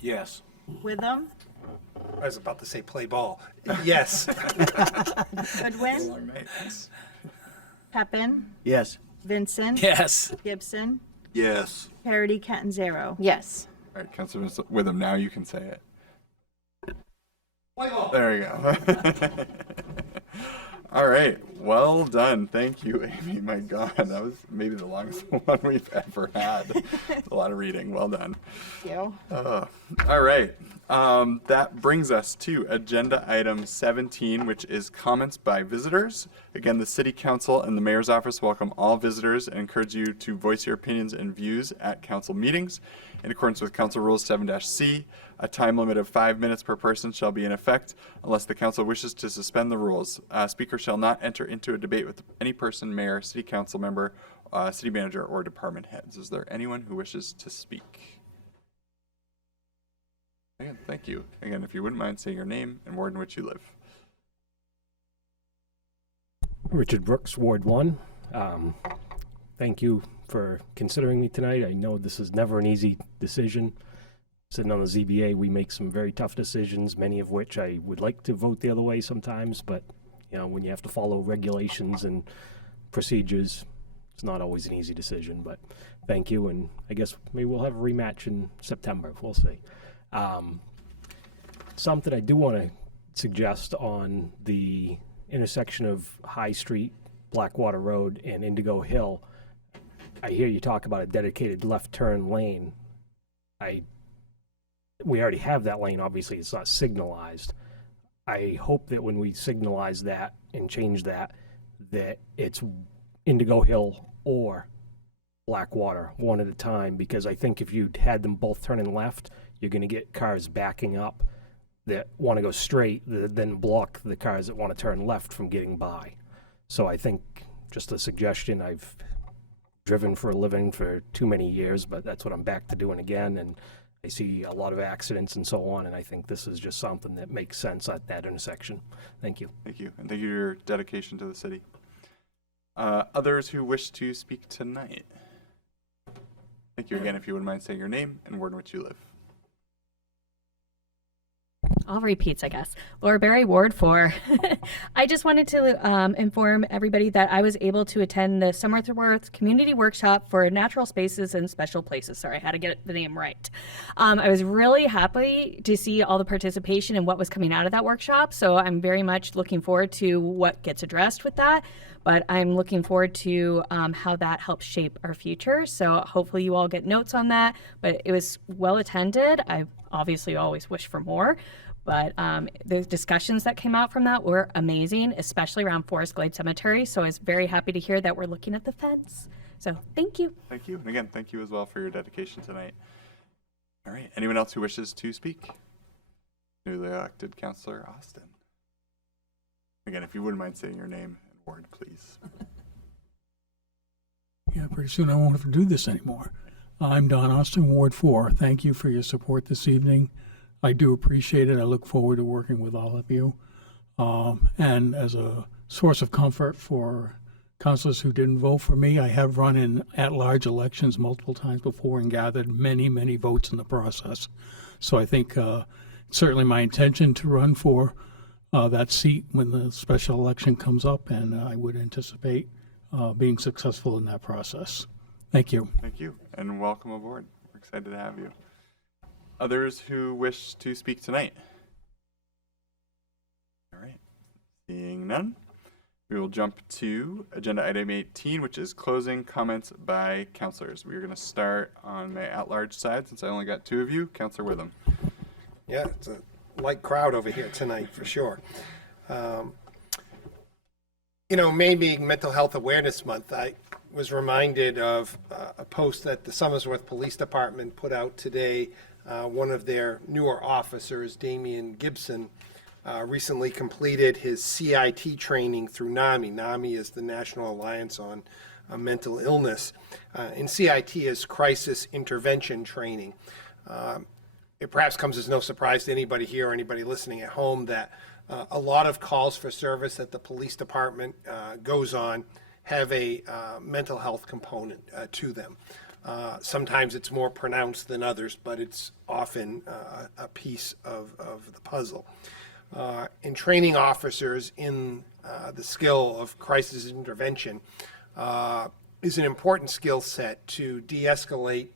Yes. Witham, I was about to say play ball. Yes. Goodwin, Pepin, Yes. Vincent, Yes. Gibson, Yes. Parity, Catanzaro. Yes. All right, Councillor Witham, now you can say it. There you go. All right, well done. Thank you, Amy. My God, that was maybe the longest one we've ever had. A lot of reading. Well done. Thank you. All right. That brings us to agenda item 17, which is comments by visitors. Again, the City Council and the Mayor's Office welcome all visitors and encourage you to voice your opinions and views at council meetings. In accordance with Council Rules 7-C, a time limit of 5 minutes per person shall be in effect unless the council wishes to suspend the rules. Speaker shall not enter into a debate with any person, mayor, city council member, city manager, or department heads. Is there anyone who wishes to speak? Again, thank you. Again, if you wouldn't mind saying your name and ward in which you live. Richard Brooks, Ward 1. Thank you for considering me tonight. I know this is never an easy decision. Sitting on the ZBA, we make some very tough decisions, many of which I would like to vote the other way sometimes, but you know, when you have to follow regulations and procedures, it's not always an easy decision, but thank you, and I guess maybe we'll have a rematch in September. We'll see. Something I do want to suggest on the intersection of High Street, Blackwater Road, and Indigo Hill, I hear you talk about a dedicated left turn lane. We already have that lane, obviously it's not signalized. I hope that when we signalize that and change that it's Indigo Hill or Blackwater one at a time, because I think if you had them both turning left, you're going to get cars backing up that want to go straight, that then block the cars that want to turn left from getting by. So I think, just a suggestion, I've driven for a living for too many years, but that's what I'm back to doing again, and I see a lot of accidents and so on, and I think this is just something that makes sense at that intersection. Thank you. Thank you, and thank you for your dedication to the city. Others who wish to speak tonight? Thank you again. If you wouldn't mind saying your name and ward in which you live. All repeats, I guess. Laura Berry, Ward 4. I just wanted to inform everybody that I was able to attend the Somersworth Community Workshop for Natural Spaces and Special Places. Sorry, I had to get the name right. I was really happy to see all the participation and what was coming out of that workshop, so I'm very much looking forward to what gets addressed with that, but I'm looking forward to how that helps shape our future, so hopefully you all get notes on that, but it was well attended. I obviously always wish for more, but the discussions that came out from that were amazing, especially around Forest Glade Cemetery. So I was very happy to hear that we're looking at the fence. So thank you. Thank you. And again, thank you as well for your dedication tonight. All right. Anyone else who wishes to speak? Newly elected Councillor Austin. Again, if you wouldn't mind saying your name and ward, please. Yeah, pretty soon I won't have to do this anymore. I'm Don Austin, Ward 4. Thank you for your support this evening. I do appreciate it. I look forward to working with all of you. And as a source of comfort for councilors who didn't vote for me, I have run in at-large elections multiple times before and gathered many, many votes in the process. So I think it's certainly my intention to run for that seat when the special election comes up, and I would anticipate being successful in that process. Thank you. Thank you, and welcome aboard. We're excited to have you. Others who wish to speak tonight? All right. Seeing none, we will jump to agenda item 18, which is closing comments by councilors. We are going to start on my at-large side, since I only got 2 of you. Councilor Witham. Yeah, it's a light crowd over here tonight for sure. You know, May being Mental Health Awareness Month, I was reminded of a post that the Somersworth Police Department put out today. One of their newer officers, Damian Gibson, recently completed his CIT training through NAMI. NAMI is the National Alliance on Mental Illness, and CIT is Crisis Intervention Training. It perhaps comes as no surprise to anybody here or anybody listening at home that a lot of calls for service that the police department goes on have a mental health component to them. Sometimes it's more pronounced than others, but it's often a piece of the puzzle. In training officers in the skill of crisis intervention is an important skill set to de-escalate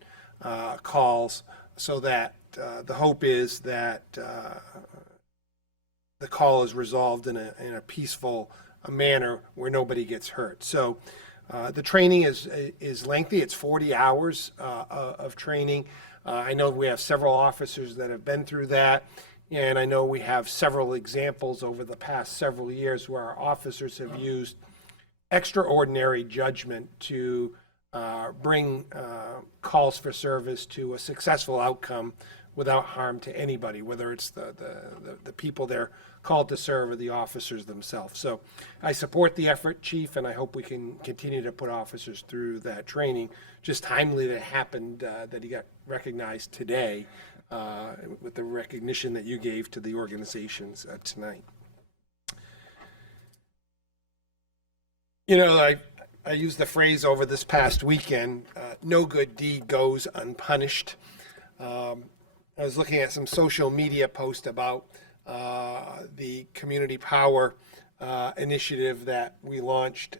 calls so that the hope is that the call is resolved in a peaceful manner where nobody gets hurt. So the training is lengthy. It's 40 hours of training. I know we have several officers that have been through that, and I know we have several examples over the past several years where our officers have used extraordinary judgment to bring calls for service to a successful outcome without harm to anybody, whether it's the people they're called to serve or the officers themselves. So I support the effort, Chief, and I hope we can continue to put officers through that training. Just timely that it happened that he got recognized today with the recognition that you gave to the organizations tonight. You know, I used the phrase over this past weekend, no good deed goes unpunished. I was looking at some social media posts about the Community Power initiative that we launched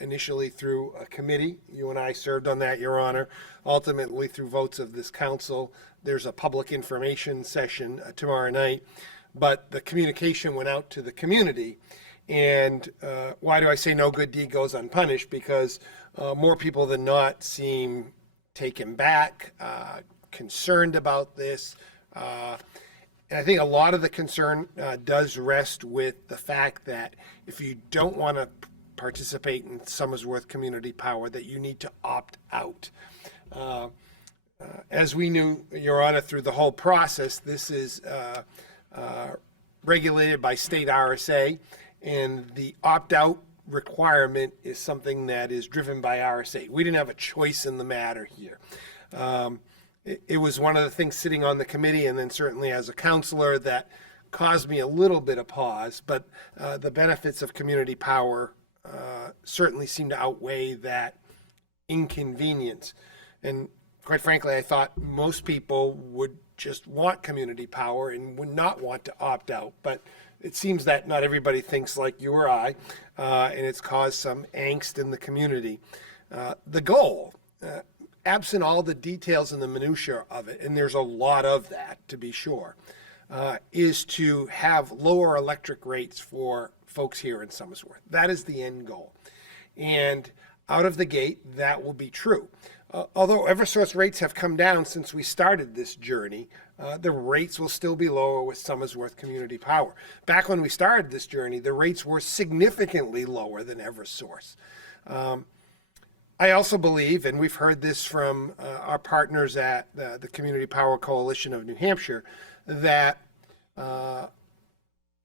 initially through a committee. You and I served on that, Your Honor. Ultimately, through votes of this council, there's a public information session tomorrow night. But the communication went out to the community. And why do I say no good deed goes unpunished? Because more people than not seem taken back, concerned about this. And I think a lot of the concern does rest with the fact that if you don't want to participate in Somersworth Community Power, that you need to opt out. As we knew, Your Honor, through the whole process, this is regulated by state RSA, and the opt-out requirement is something that is driven by RSA. We didn't have a choice in the matter here. It was one of the things sitting on the committee, and then certainly as a counselor, that caused me a little bit of pause, but the benefits of community power certainly seem to outweigh that inconvenience. And quite frankly, I thought most people would just want community power and would not want to opt out, but it seems that not everybody thinks like you or I, and it's caused some angst in the community. The goal, absent all the details and the minutia of it, and there's a lot of that to be sure, is to have lower electric rates for folks here in Somersworth. That is the end goal. And out of the gate, that will be true. Although Eversource rates have come down since we started this journey, the rates will still be lower with Somersworth Community Power. Back when we started this journey, the rates were significantly lower than Eversource. I also believe, and we've heard this from our partners at the Community Power Coalition of New Hampshire, that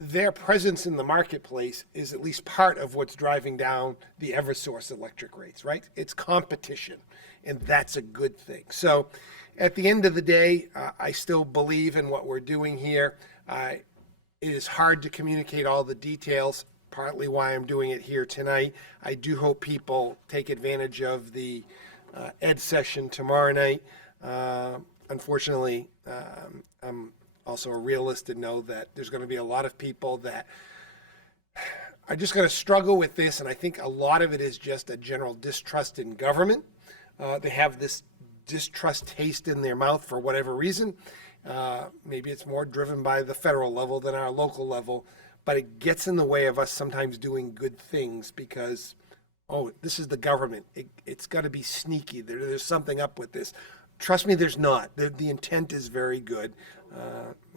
their presence in the marketplace is at least part of what's driving down the Eversource electric rates, right? It's competition, and that's a good thing. So at the end of the day, I still believe in what we're doing here. It is hard to communicate all the details, partly why I'm doing it here tonight. I do hope people take advantage of the ed session tomorrow night. Unfortunately, I'm also a realist and know that there's going to be a lot of people that are just going to struggle with this, and I think a lot of it is just a general distrust in government. They have this distrust taste in their mouth for whatever reason. Maybe it's more driven by the federal level than our local level, but it gets in the way of us sometimes doing good things because, oh, this is the government. It's got to be sneaky. There's something up with this. Trust me, there's not. The intent is very good,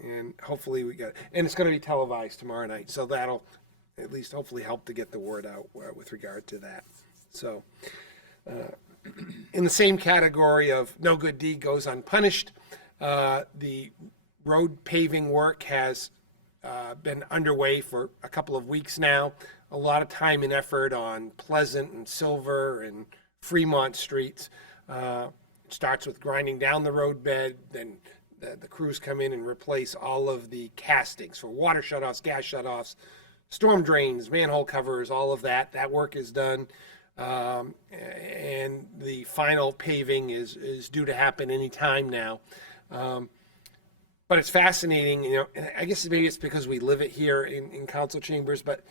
and hopefully we get it. And it's going to be televised tomorrow night, so that'll at least hopefully help to get the word out with regard to that. So in the same category of no good deed goes unpunished, the road paving work has been underway for a couple of weeks now. A lot of time and effort on Pleasant and Silver and Fremont streets. It starts with grinding down the roadbed, then the crews come in and replace all of the castings for water shutoffs, gas shutoffs, storm drains, manhole covers, all of that. That work is done. And the final paving is due to happen any time now. But it's fascinating, you know, and I guess maybe it's because we live it here in council chambers, but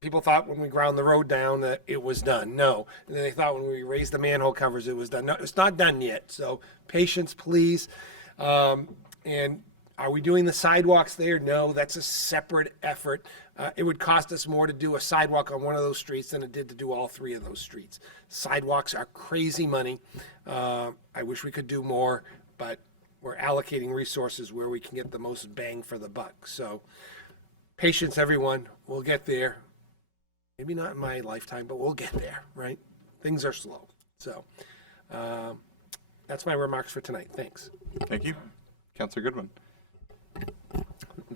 people thought when we ground the road down that it was done. No. And then they thought when we raised the manhole covers it was done. No, it's not done yet. So patience, please. And are we doing the sidewalks there? No, that's a separate effort. It would cost us more to do a sidewalk on one of those streets than it did to do all three of those streets. Sidewalks are crazy money. I wish we could do more, but we're allocating resources where we can get the most bang for the buck. So patience, everyone. We'll get there. Maybe not in my lifetime, but we'll get there, right? Things are slow. So that's my remarks for tonight. Thanks. Thank you. Councilor Goodwin.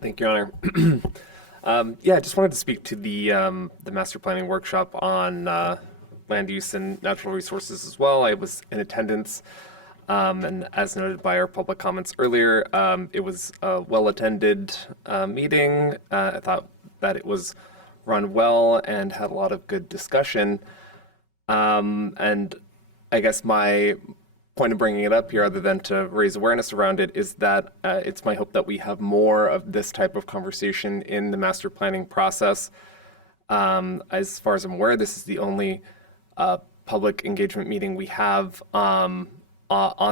Thank you, Your Honor. Yeah, I just wanted to speak to the master planning workshop on land use and natural resources as well. I was in attendance, and as noted by our public comments earlier, it was a well-attended meeting. I thought that it was run well and had a lot of good discussion. And I guess my point of bringing it up here, other than to raise awareness around it, is that it's my hope that we have more of this type of conversation in the master planning process. As far as I'm aware, this is the only public engagement meeting we have on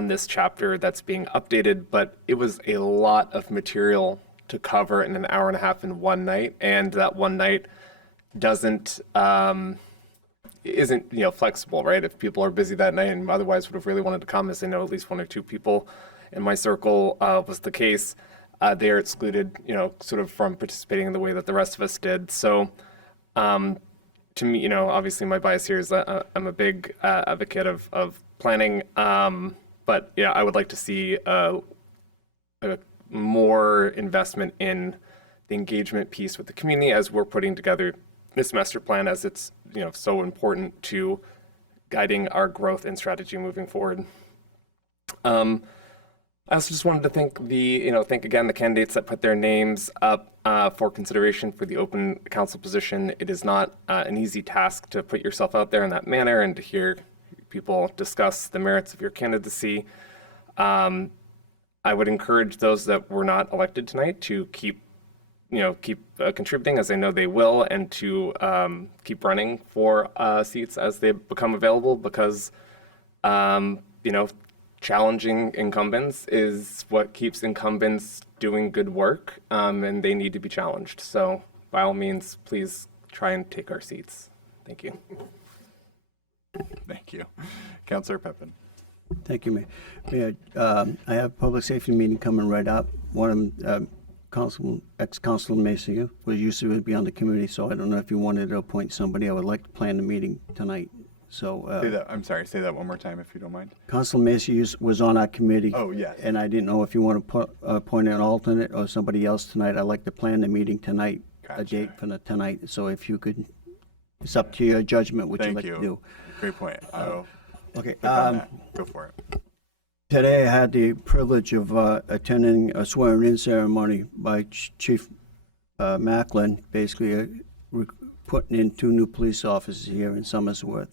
this chapter that's being updated, but it was a lot of material to cover in an hour and a half in one night, and that one night isn't flexible, right? If people are busy that night and otherwise would have really wanted to come, as I know at least one or two people in my circle was the case, they are excluded, sort of from participating in the way that the rest of us did. So to me, obviously my bias here is that I'm a big advocate of planning, but yeah, I would like to see a more investment in the engagement piece with the community as we're putting together this master plan, as it's so important to guiding our growth and strategy moving forward. I also just wanted to thank again the candidates that put their names up for consideration for the open council position. It is not an easy task to put yourself out there in that manner and to hear people discuss the merits of your candidacy. I would encourage those that were not elected tonight to keep contributing, as I know they will, and to keep running for seats as they become available, because challenging incumbents is what keeps incumbents doing good work, and they need to be challenged. So by all means, please try and take our seats. Thank you. Thank you. Councilor Pepin. Thank you, Mayor. I have a public safety meeting coming right up. One of them, ex-Councilor Macy used to be on the committee, so I don't know if you wanted to appoint somebody. I would like to plan the meeting tonight. So I'm sorry, say that one more time if you don't mind. Councilor Macy was on our committee. Oh, yes. And I didn't know if you want to appoint an alternate or somebody else tonight. I'd like to plan the meeting tonight, Gotcha. a date for the tonight. So if you could, it's up to your judgment what you'd like to do. Great point. Okay. Go for it. Today I had the privilege of attending a swearing-in ceremony by Chief Macklin, basically putting in 2 new police officers here in Somersworth.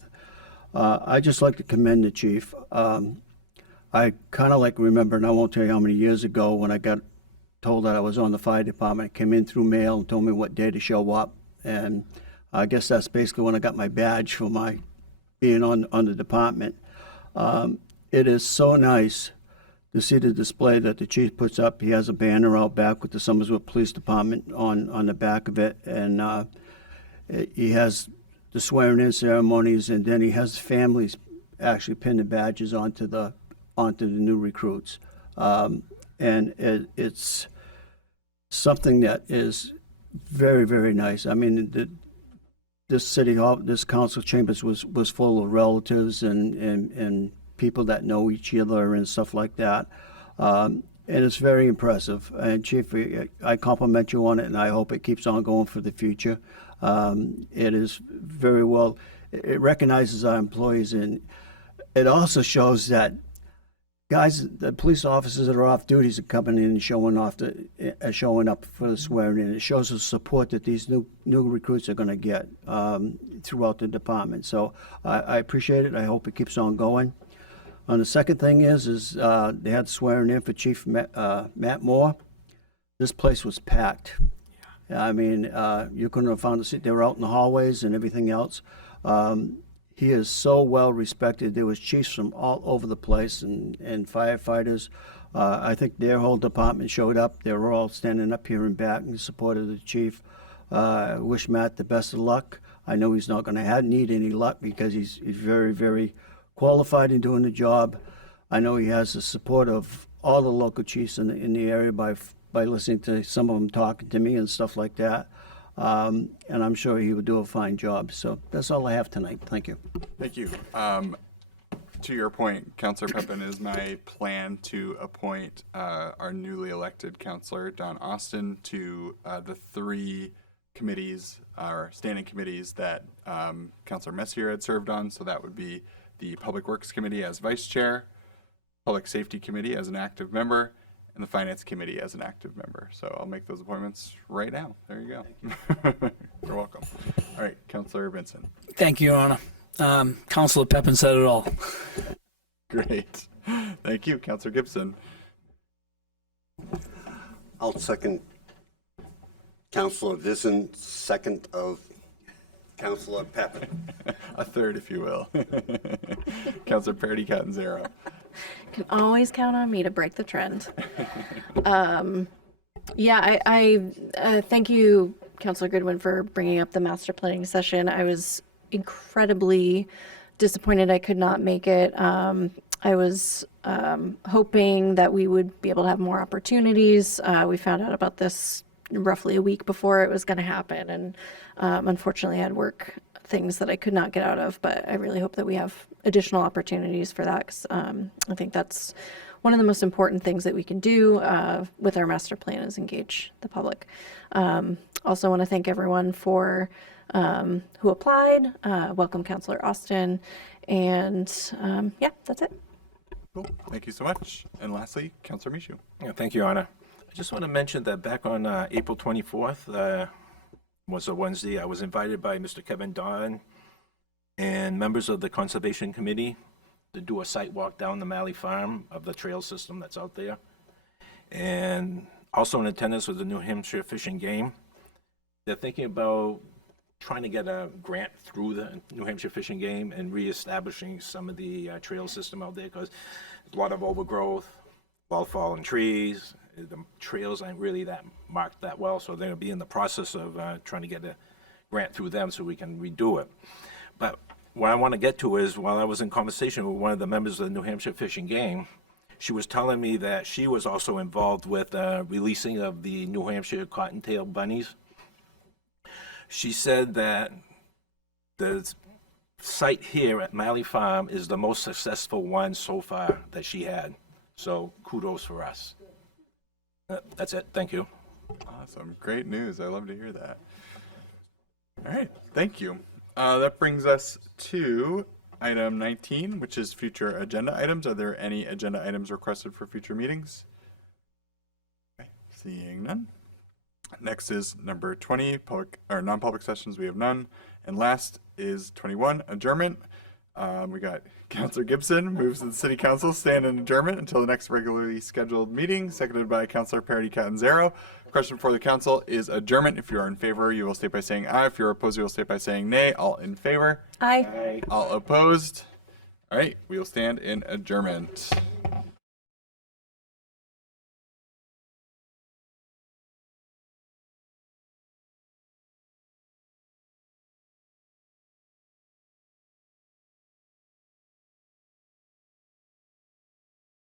I just like to commend the chief. I kind of remember, and I won't tell you how many years ago, when I got told that I was on the fire department. I came in through mail and told me what day to show up, and I guess that's basically when I got my badge for my being on the department. It is so nice to see the display that the chief puts up. He has a banner out back with the Somersworth Police Department on the back of it, and he has the swearing-in ceremonies, and then he has families actually pin the badges onto the new recruits, and it's something that is very, very nice. I mean, this city hall, this council chambers was full of relatives and people that know each other and stuff like that. and it's very impressive. And Chief, I compliment you on it, and I hope it keeps on going for the future. It is very well. It recognizes our employees, and it also shows that guys, the police officers that are off duties are coming in and showing up for the swearing in. It shows the support that these new recruits are going to get throughout the department. So I appreciate it. I hope it keeps on going. And the second thing is they had swearing in for Chief Matt Moore. This place was packed. I mean, you couldn't have found a seat. They were out in the hallways and everything else. He is so well respected. There was chiefs from all over the place and firefighters. I think their whole department showed up. They were all standing up here and back in support of the chief. I wish Matt the best of luck. I know he's not going to need any luck because he's very, very qualified in doing the job. I know he has the support of all the local chiefs in the area by listening to some of them talking to me and stuff like that. And I'm sure he would do a fine job. So that's all I have tonight. Thank you. Thank you. To your point, Councilor Pepin, is my plan to appoint our newly elected councilor, Don Austin, to the 3 committees, or standing committees that Councilor Messier had served on. So that would be the Public Works Committee as vice chair, Public Safety Committee as an active member, and the Finance Committee as an active member. So I'll make those appointments right now. There you go. You're welcome. All right, Councilor Benson. Thank you, Your Honor. Councilor Pepin said it all. Great. Thank you, Councilor Gibson. I'll second Councilor Vision, second of Councilor Pepin. A third, if you will. Councilor Parity Catanzaro. Can always count on me to break the trend. Yeah, I thank you, Councilor Goodwin, for bringing up the master planning session. I was incredibly disappointed I could not make it. I was hoping that we would be able to have more opportunities. We found out about this roughly a week before it was going to happen, and unfortunately I had work things that I could not get out of, but I really hope that we have additional opportunities for that, because I think that's one of the most important things that we can do with our master plan is engage the public. Also want to thank everyone for who applied. Welcome Councilor Austin, and yeah, that's it. Cool. Thank you so much. And lastly, Councilor Michu. Yeah, thank you, Anna. I just want to mention that back on April 24th, was a Wednesday, I was invited by Mr. Kevin Don and members of the Conservation Committee to do a site walk down the Malley Farm of the trail system that's out there. And also in attendance was the New Hampshire Fish and Game. They're thinking about trying to get a grant through the New Hampshire Fish and Game and reestablishing some of the trail system out there, because there's a lot of overgrowth, all fallen trees. The trails aren't really that marked that well, so they're going to be in the process of trying to get a grant through them so we can redo it. But what I want to get to is, while I was in conversation with one of the members of the New Hampshire Fish and Game, she was telling me that she was also involved with releasing of the New Hampshire cottontail bunnies. She said that the site here at Malley Farm is the most successful one so far that she had. So kudos for us. That's it. Thank you. Awesome. Great news. I love to hear that. All right. Thank you. That brings us to item 19, which is future agenda items. Are there any agenda items requested for future meetings? Okay. Seeing none. Next is number 20, public or non-public sessions. We have none. And last is 21, adjournment. We got Councilor Gibson moves to the City Council stand in adjournment until the next regularly scheduled meeting, seconded by Councilor Parity Catanzaro. Question for the council is adjournment. If you are in favor, you will state by saying aye. If you're opposed, you will state by saying nay. All in favor? Aye. All opposed? All right, we will stand in adjournment.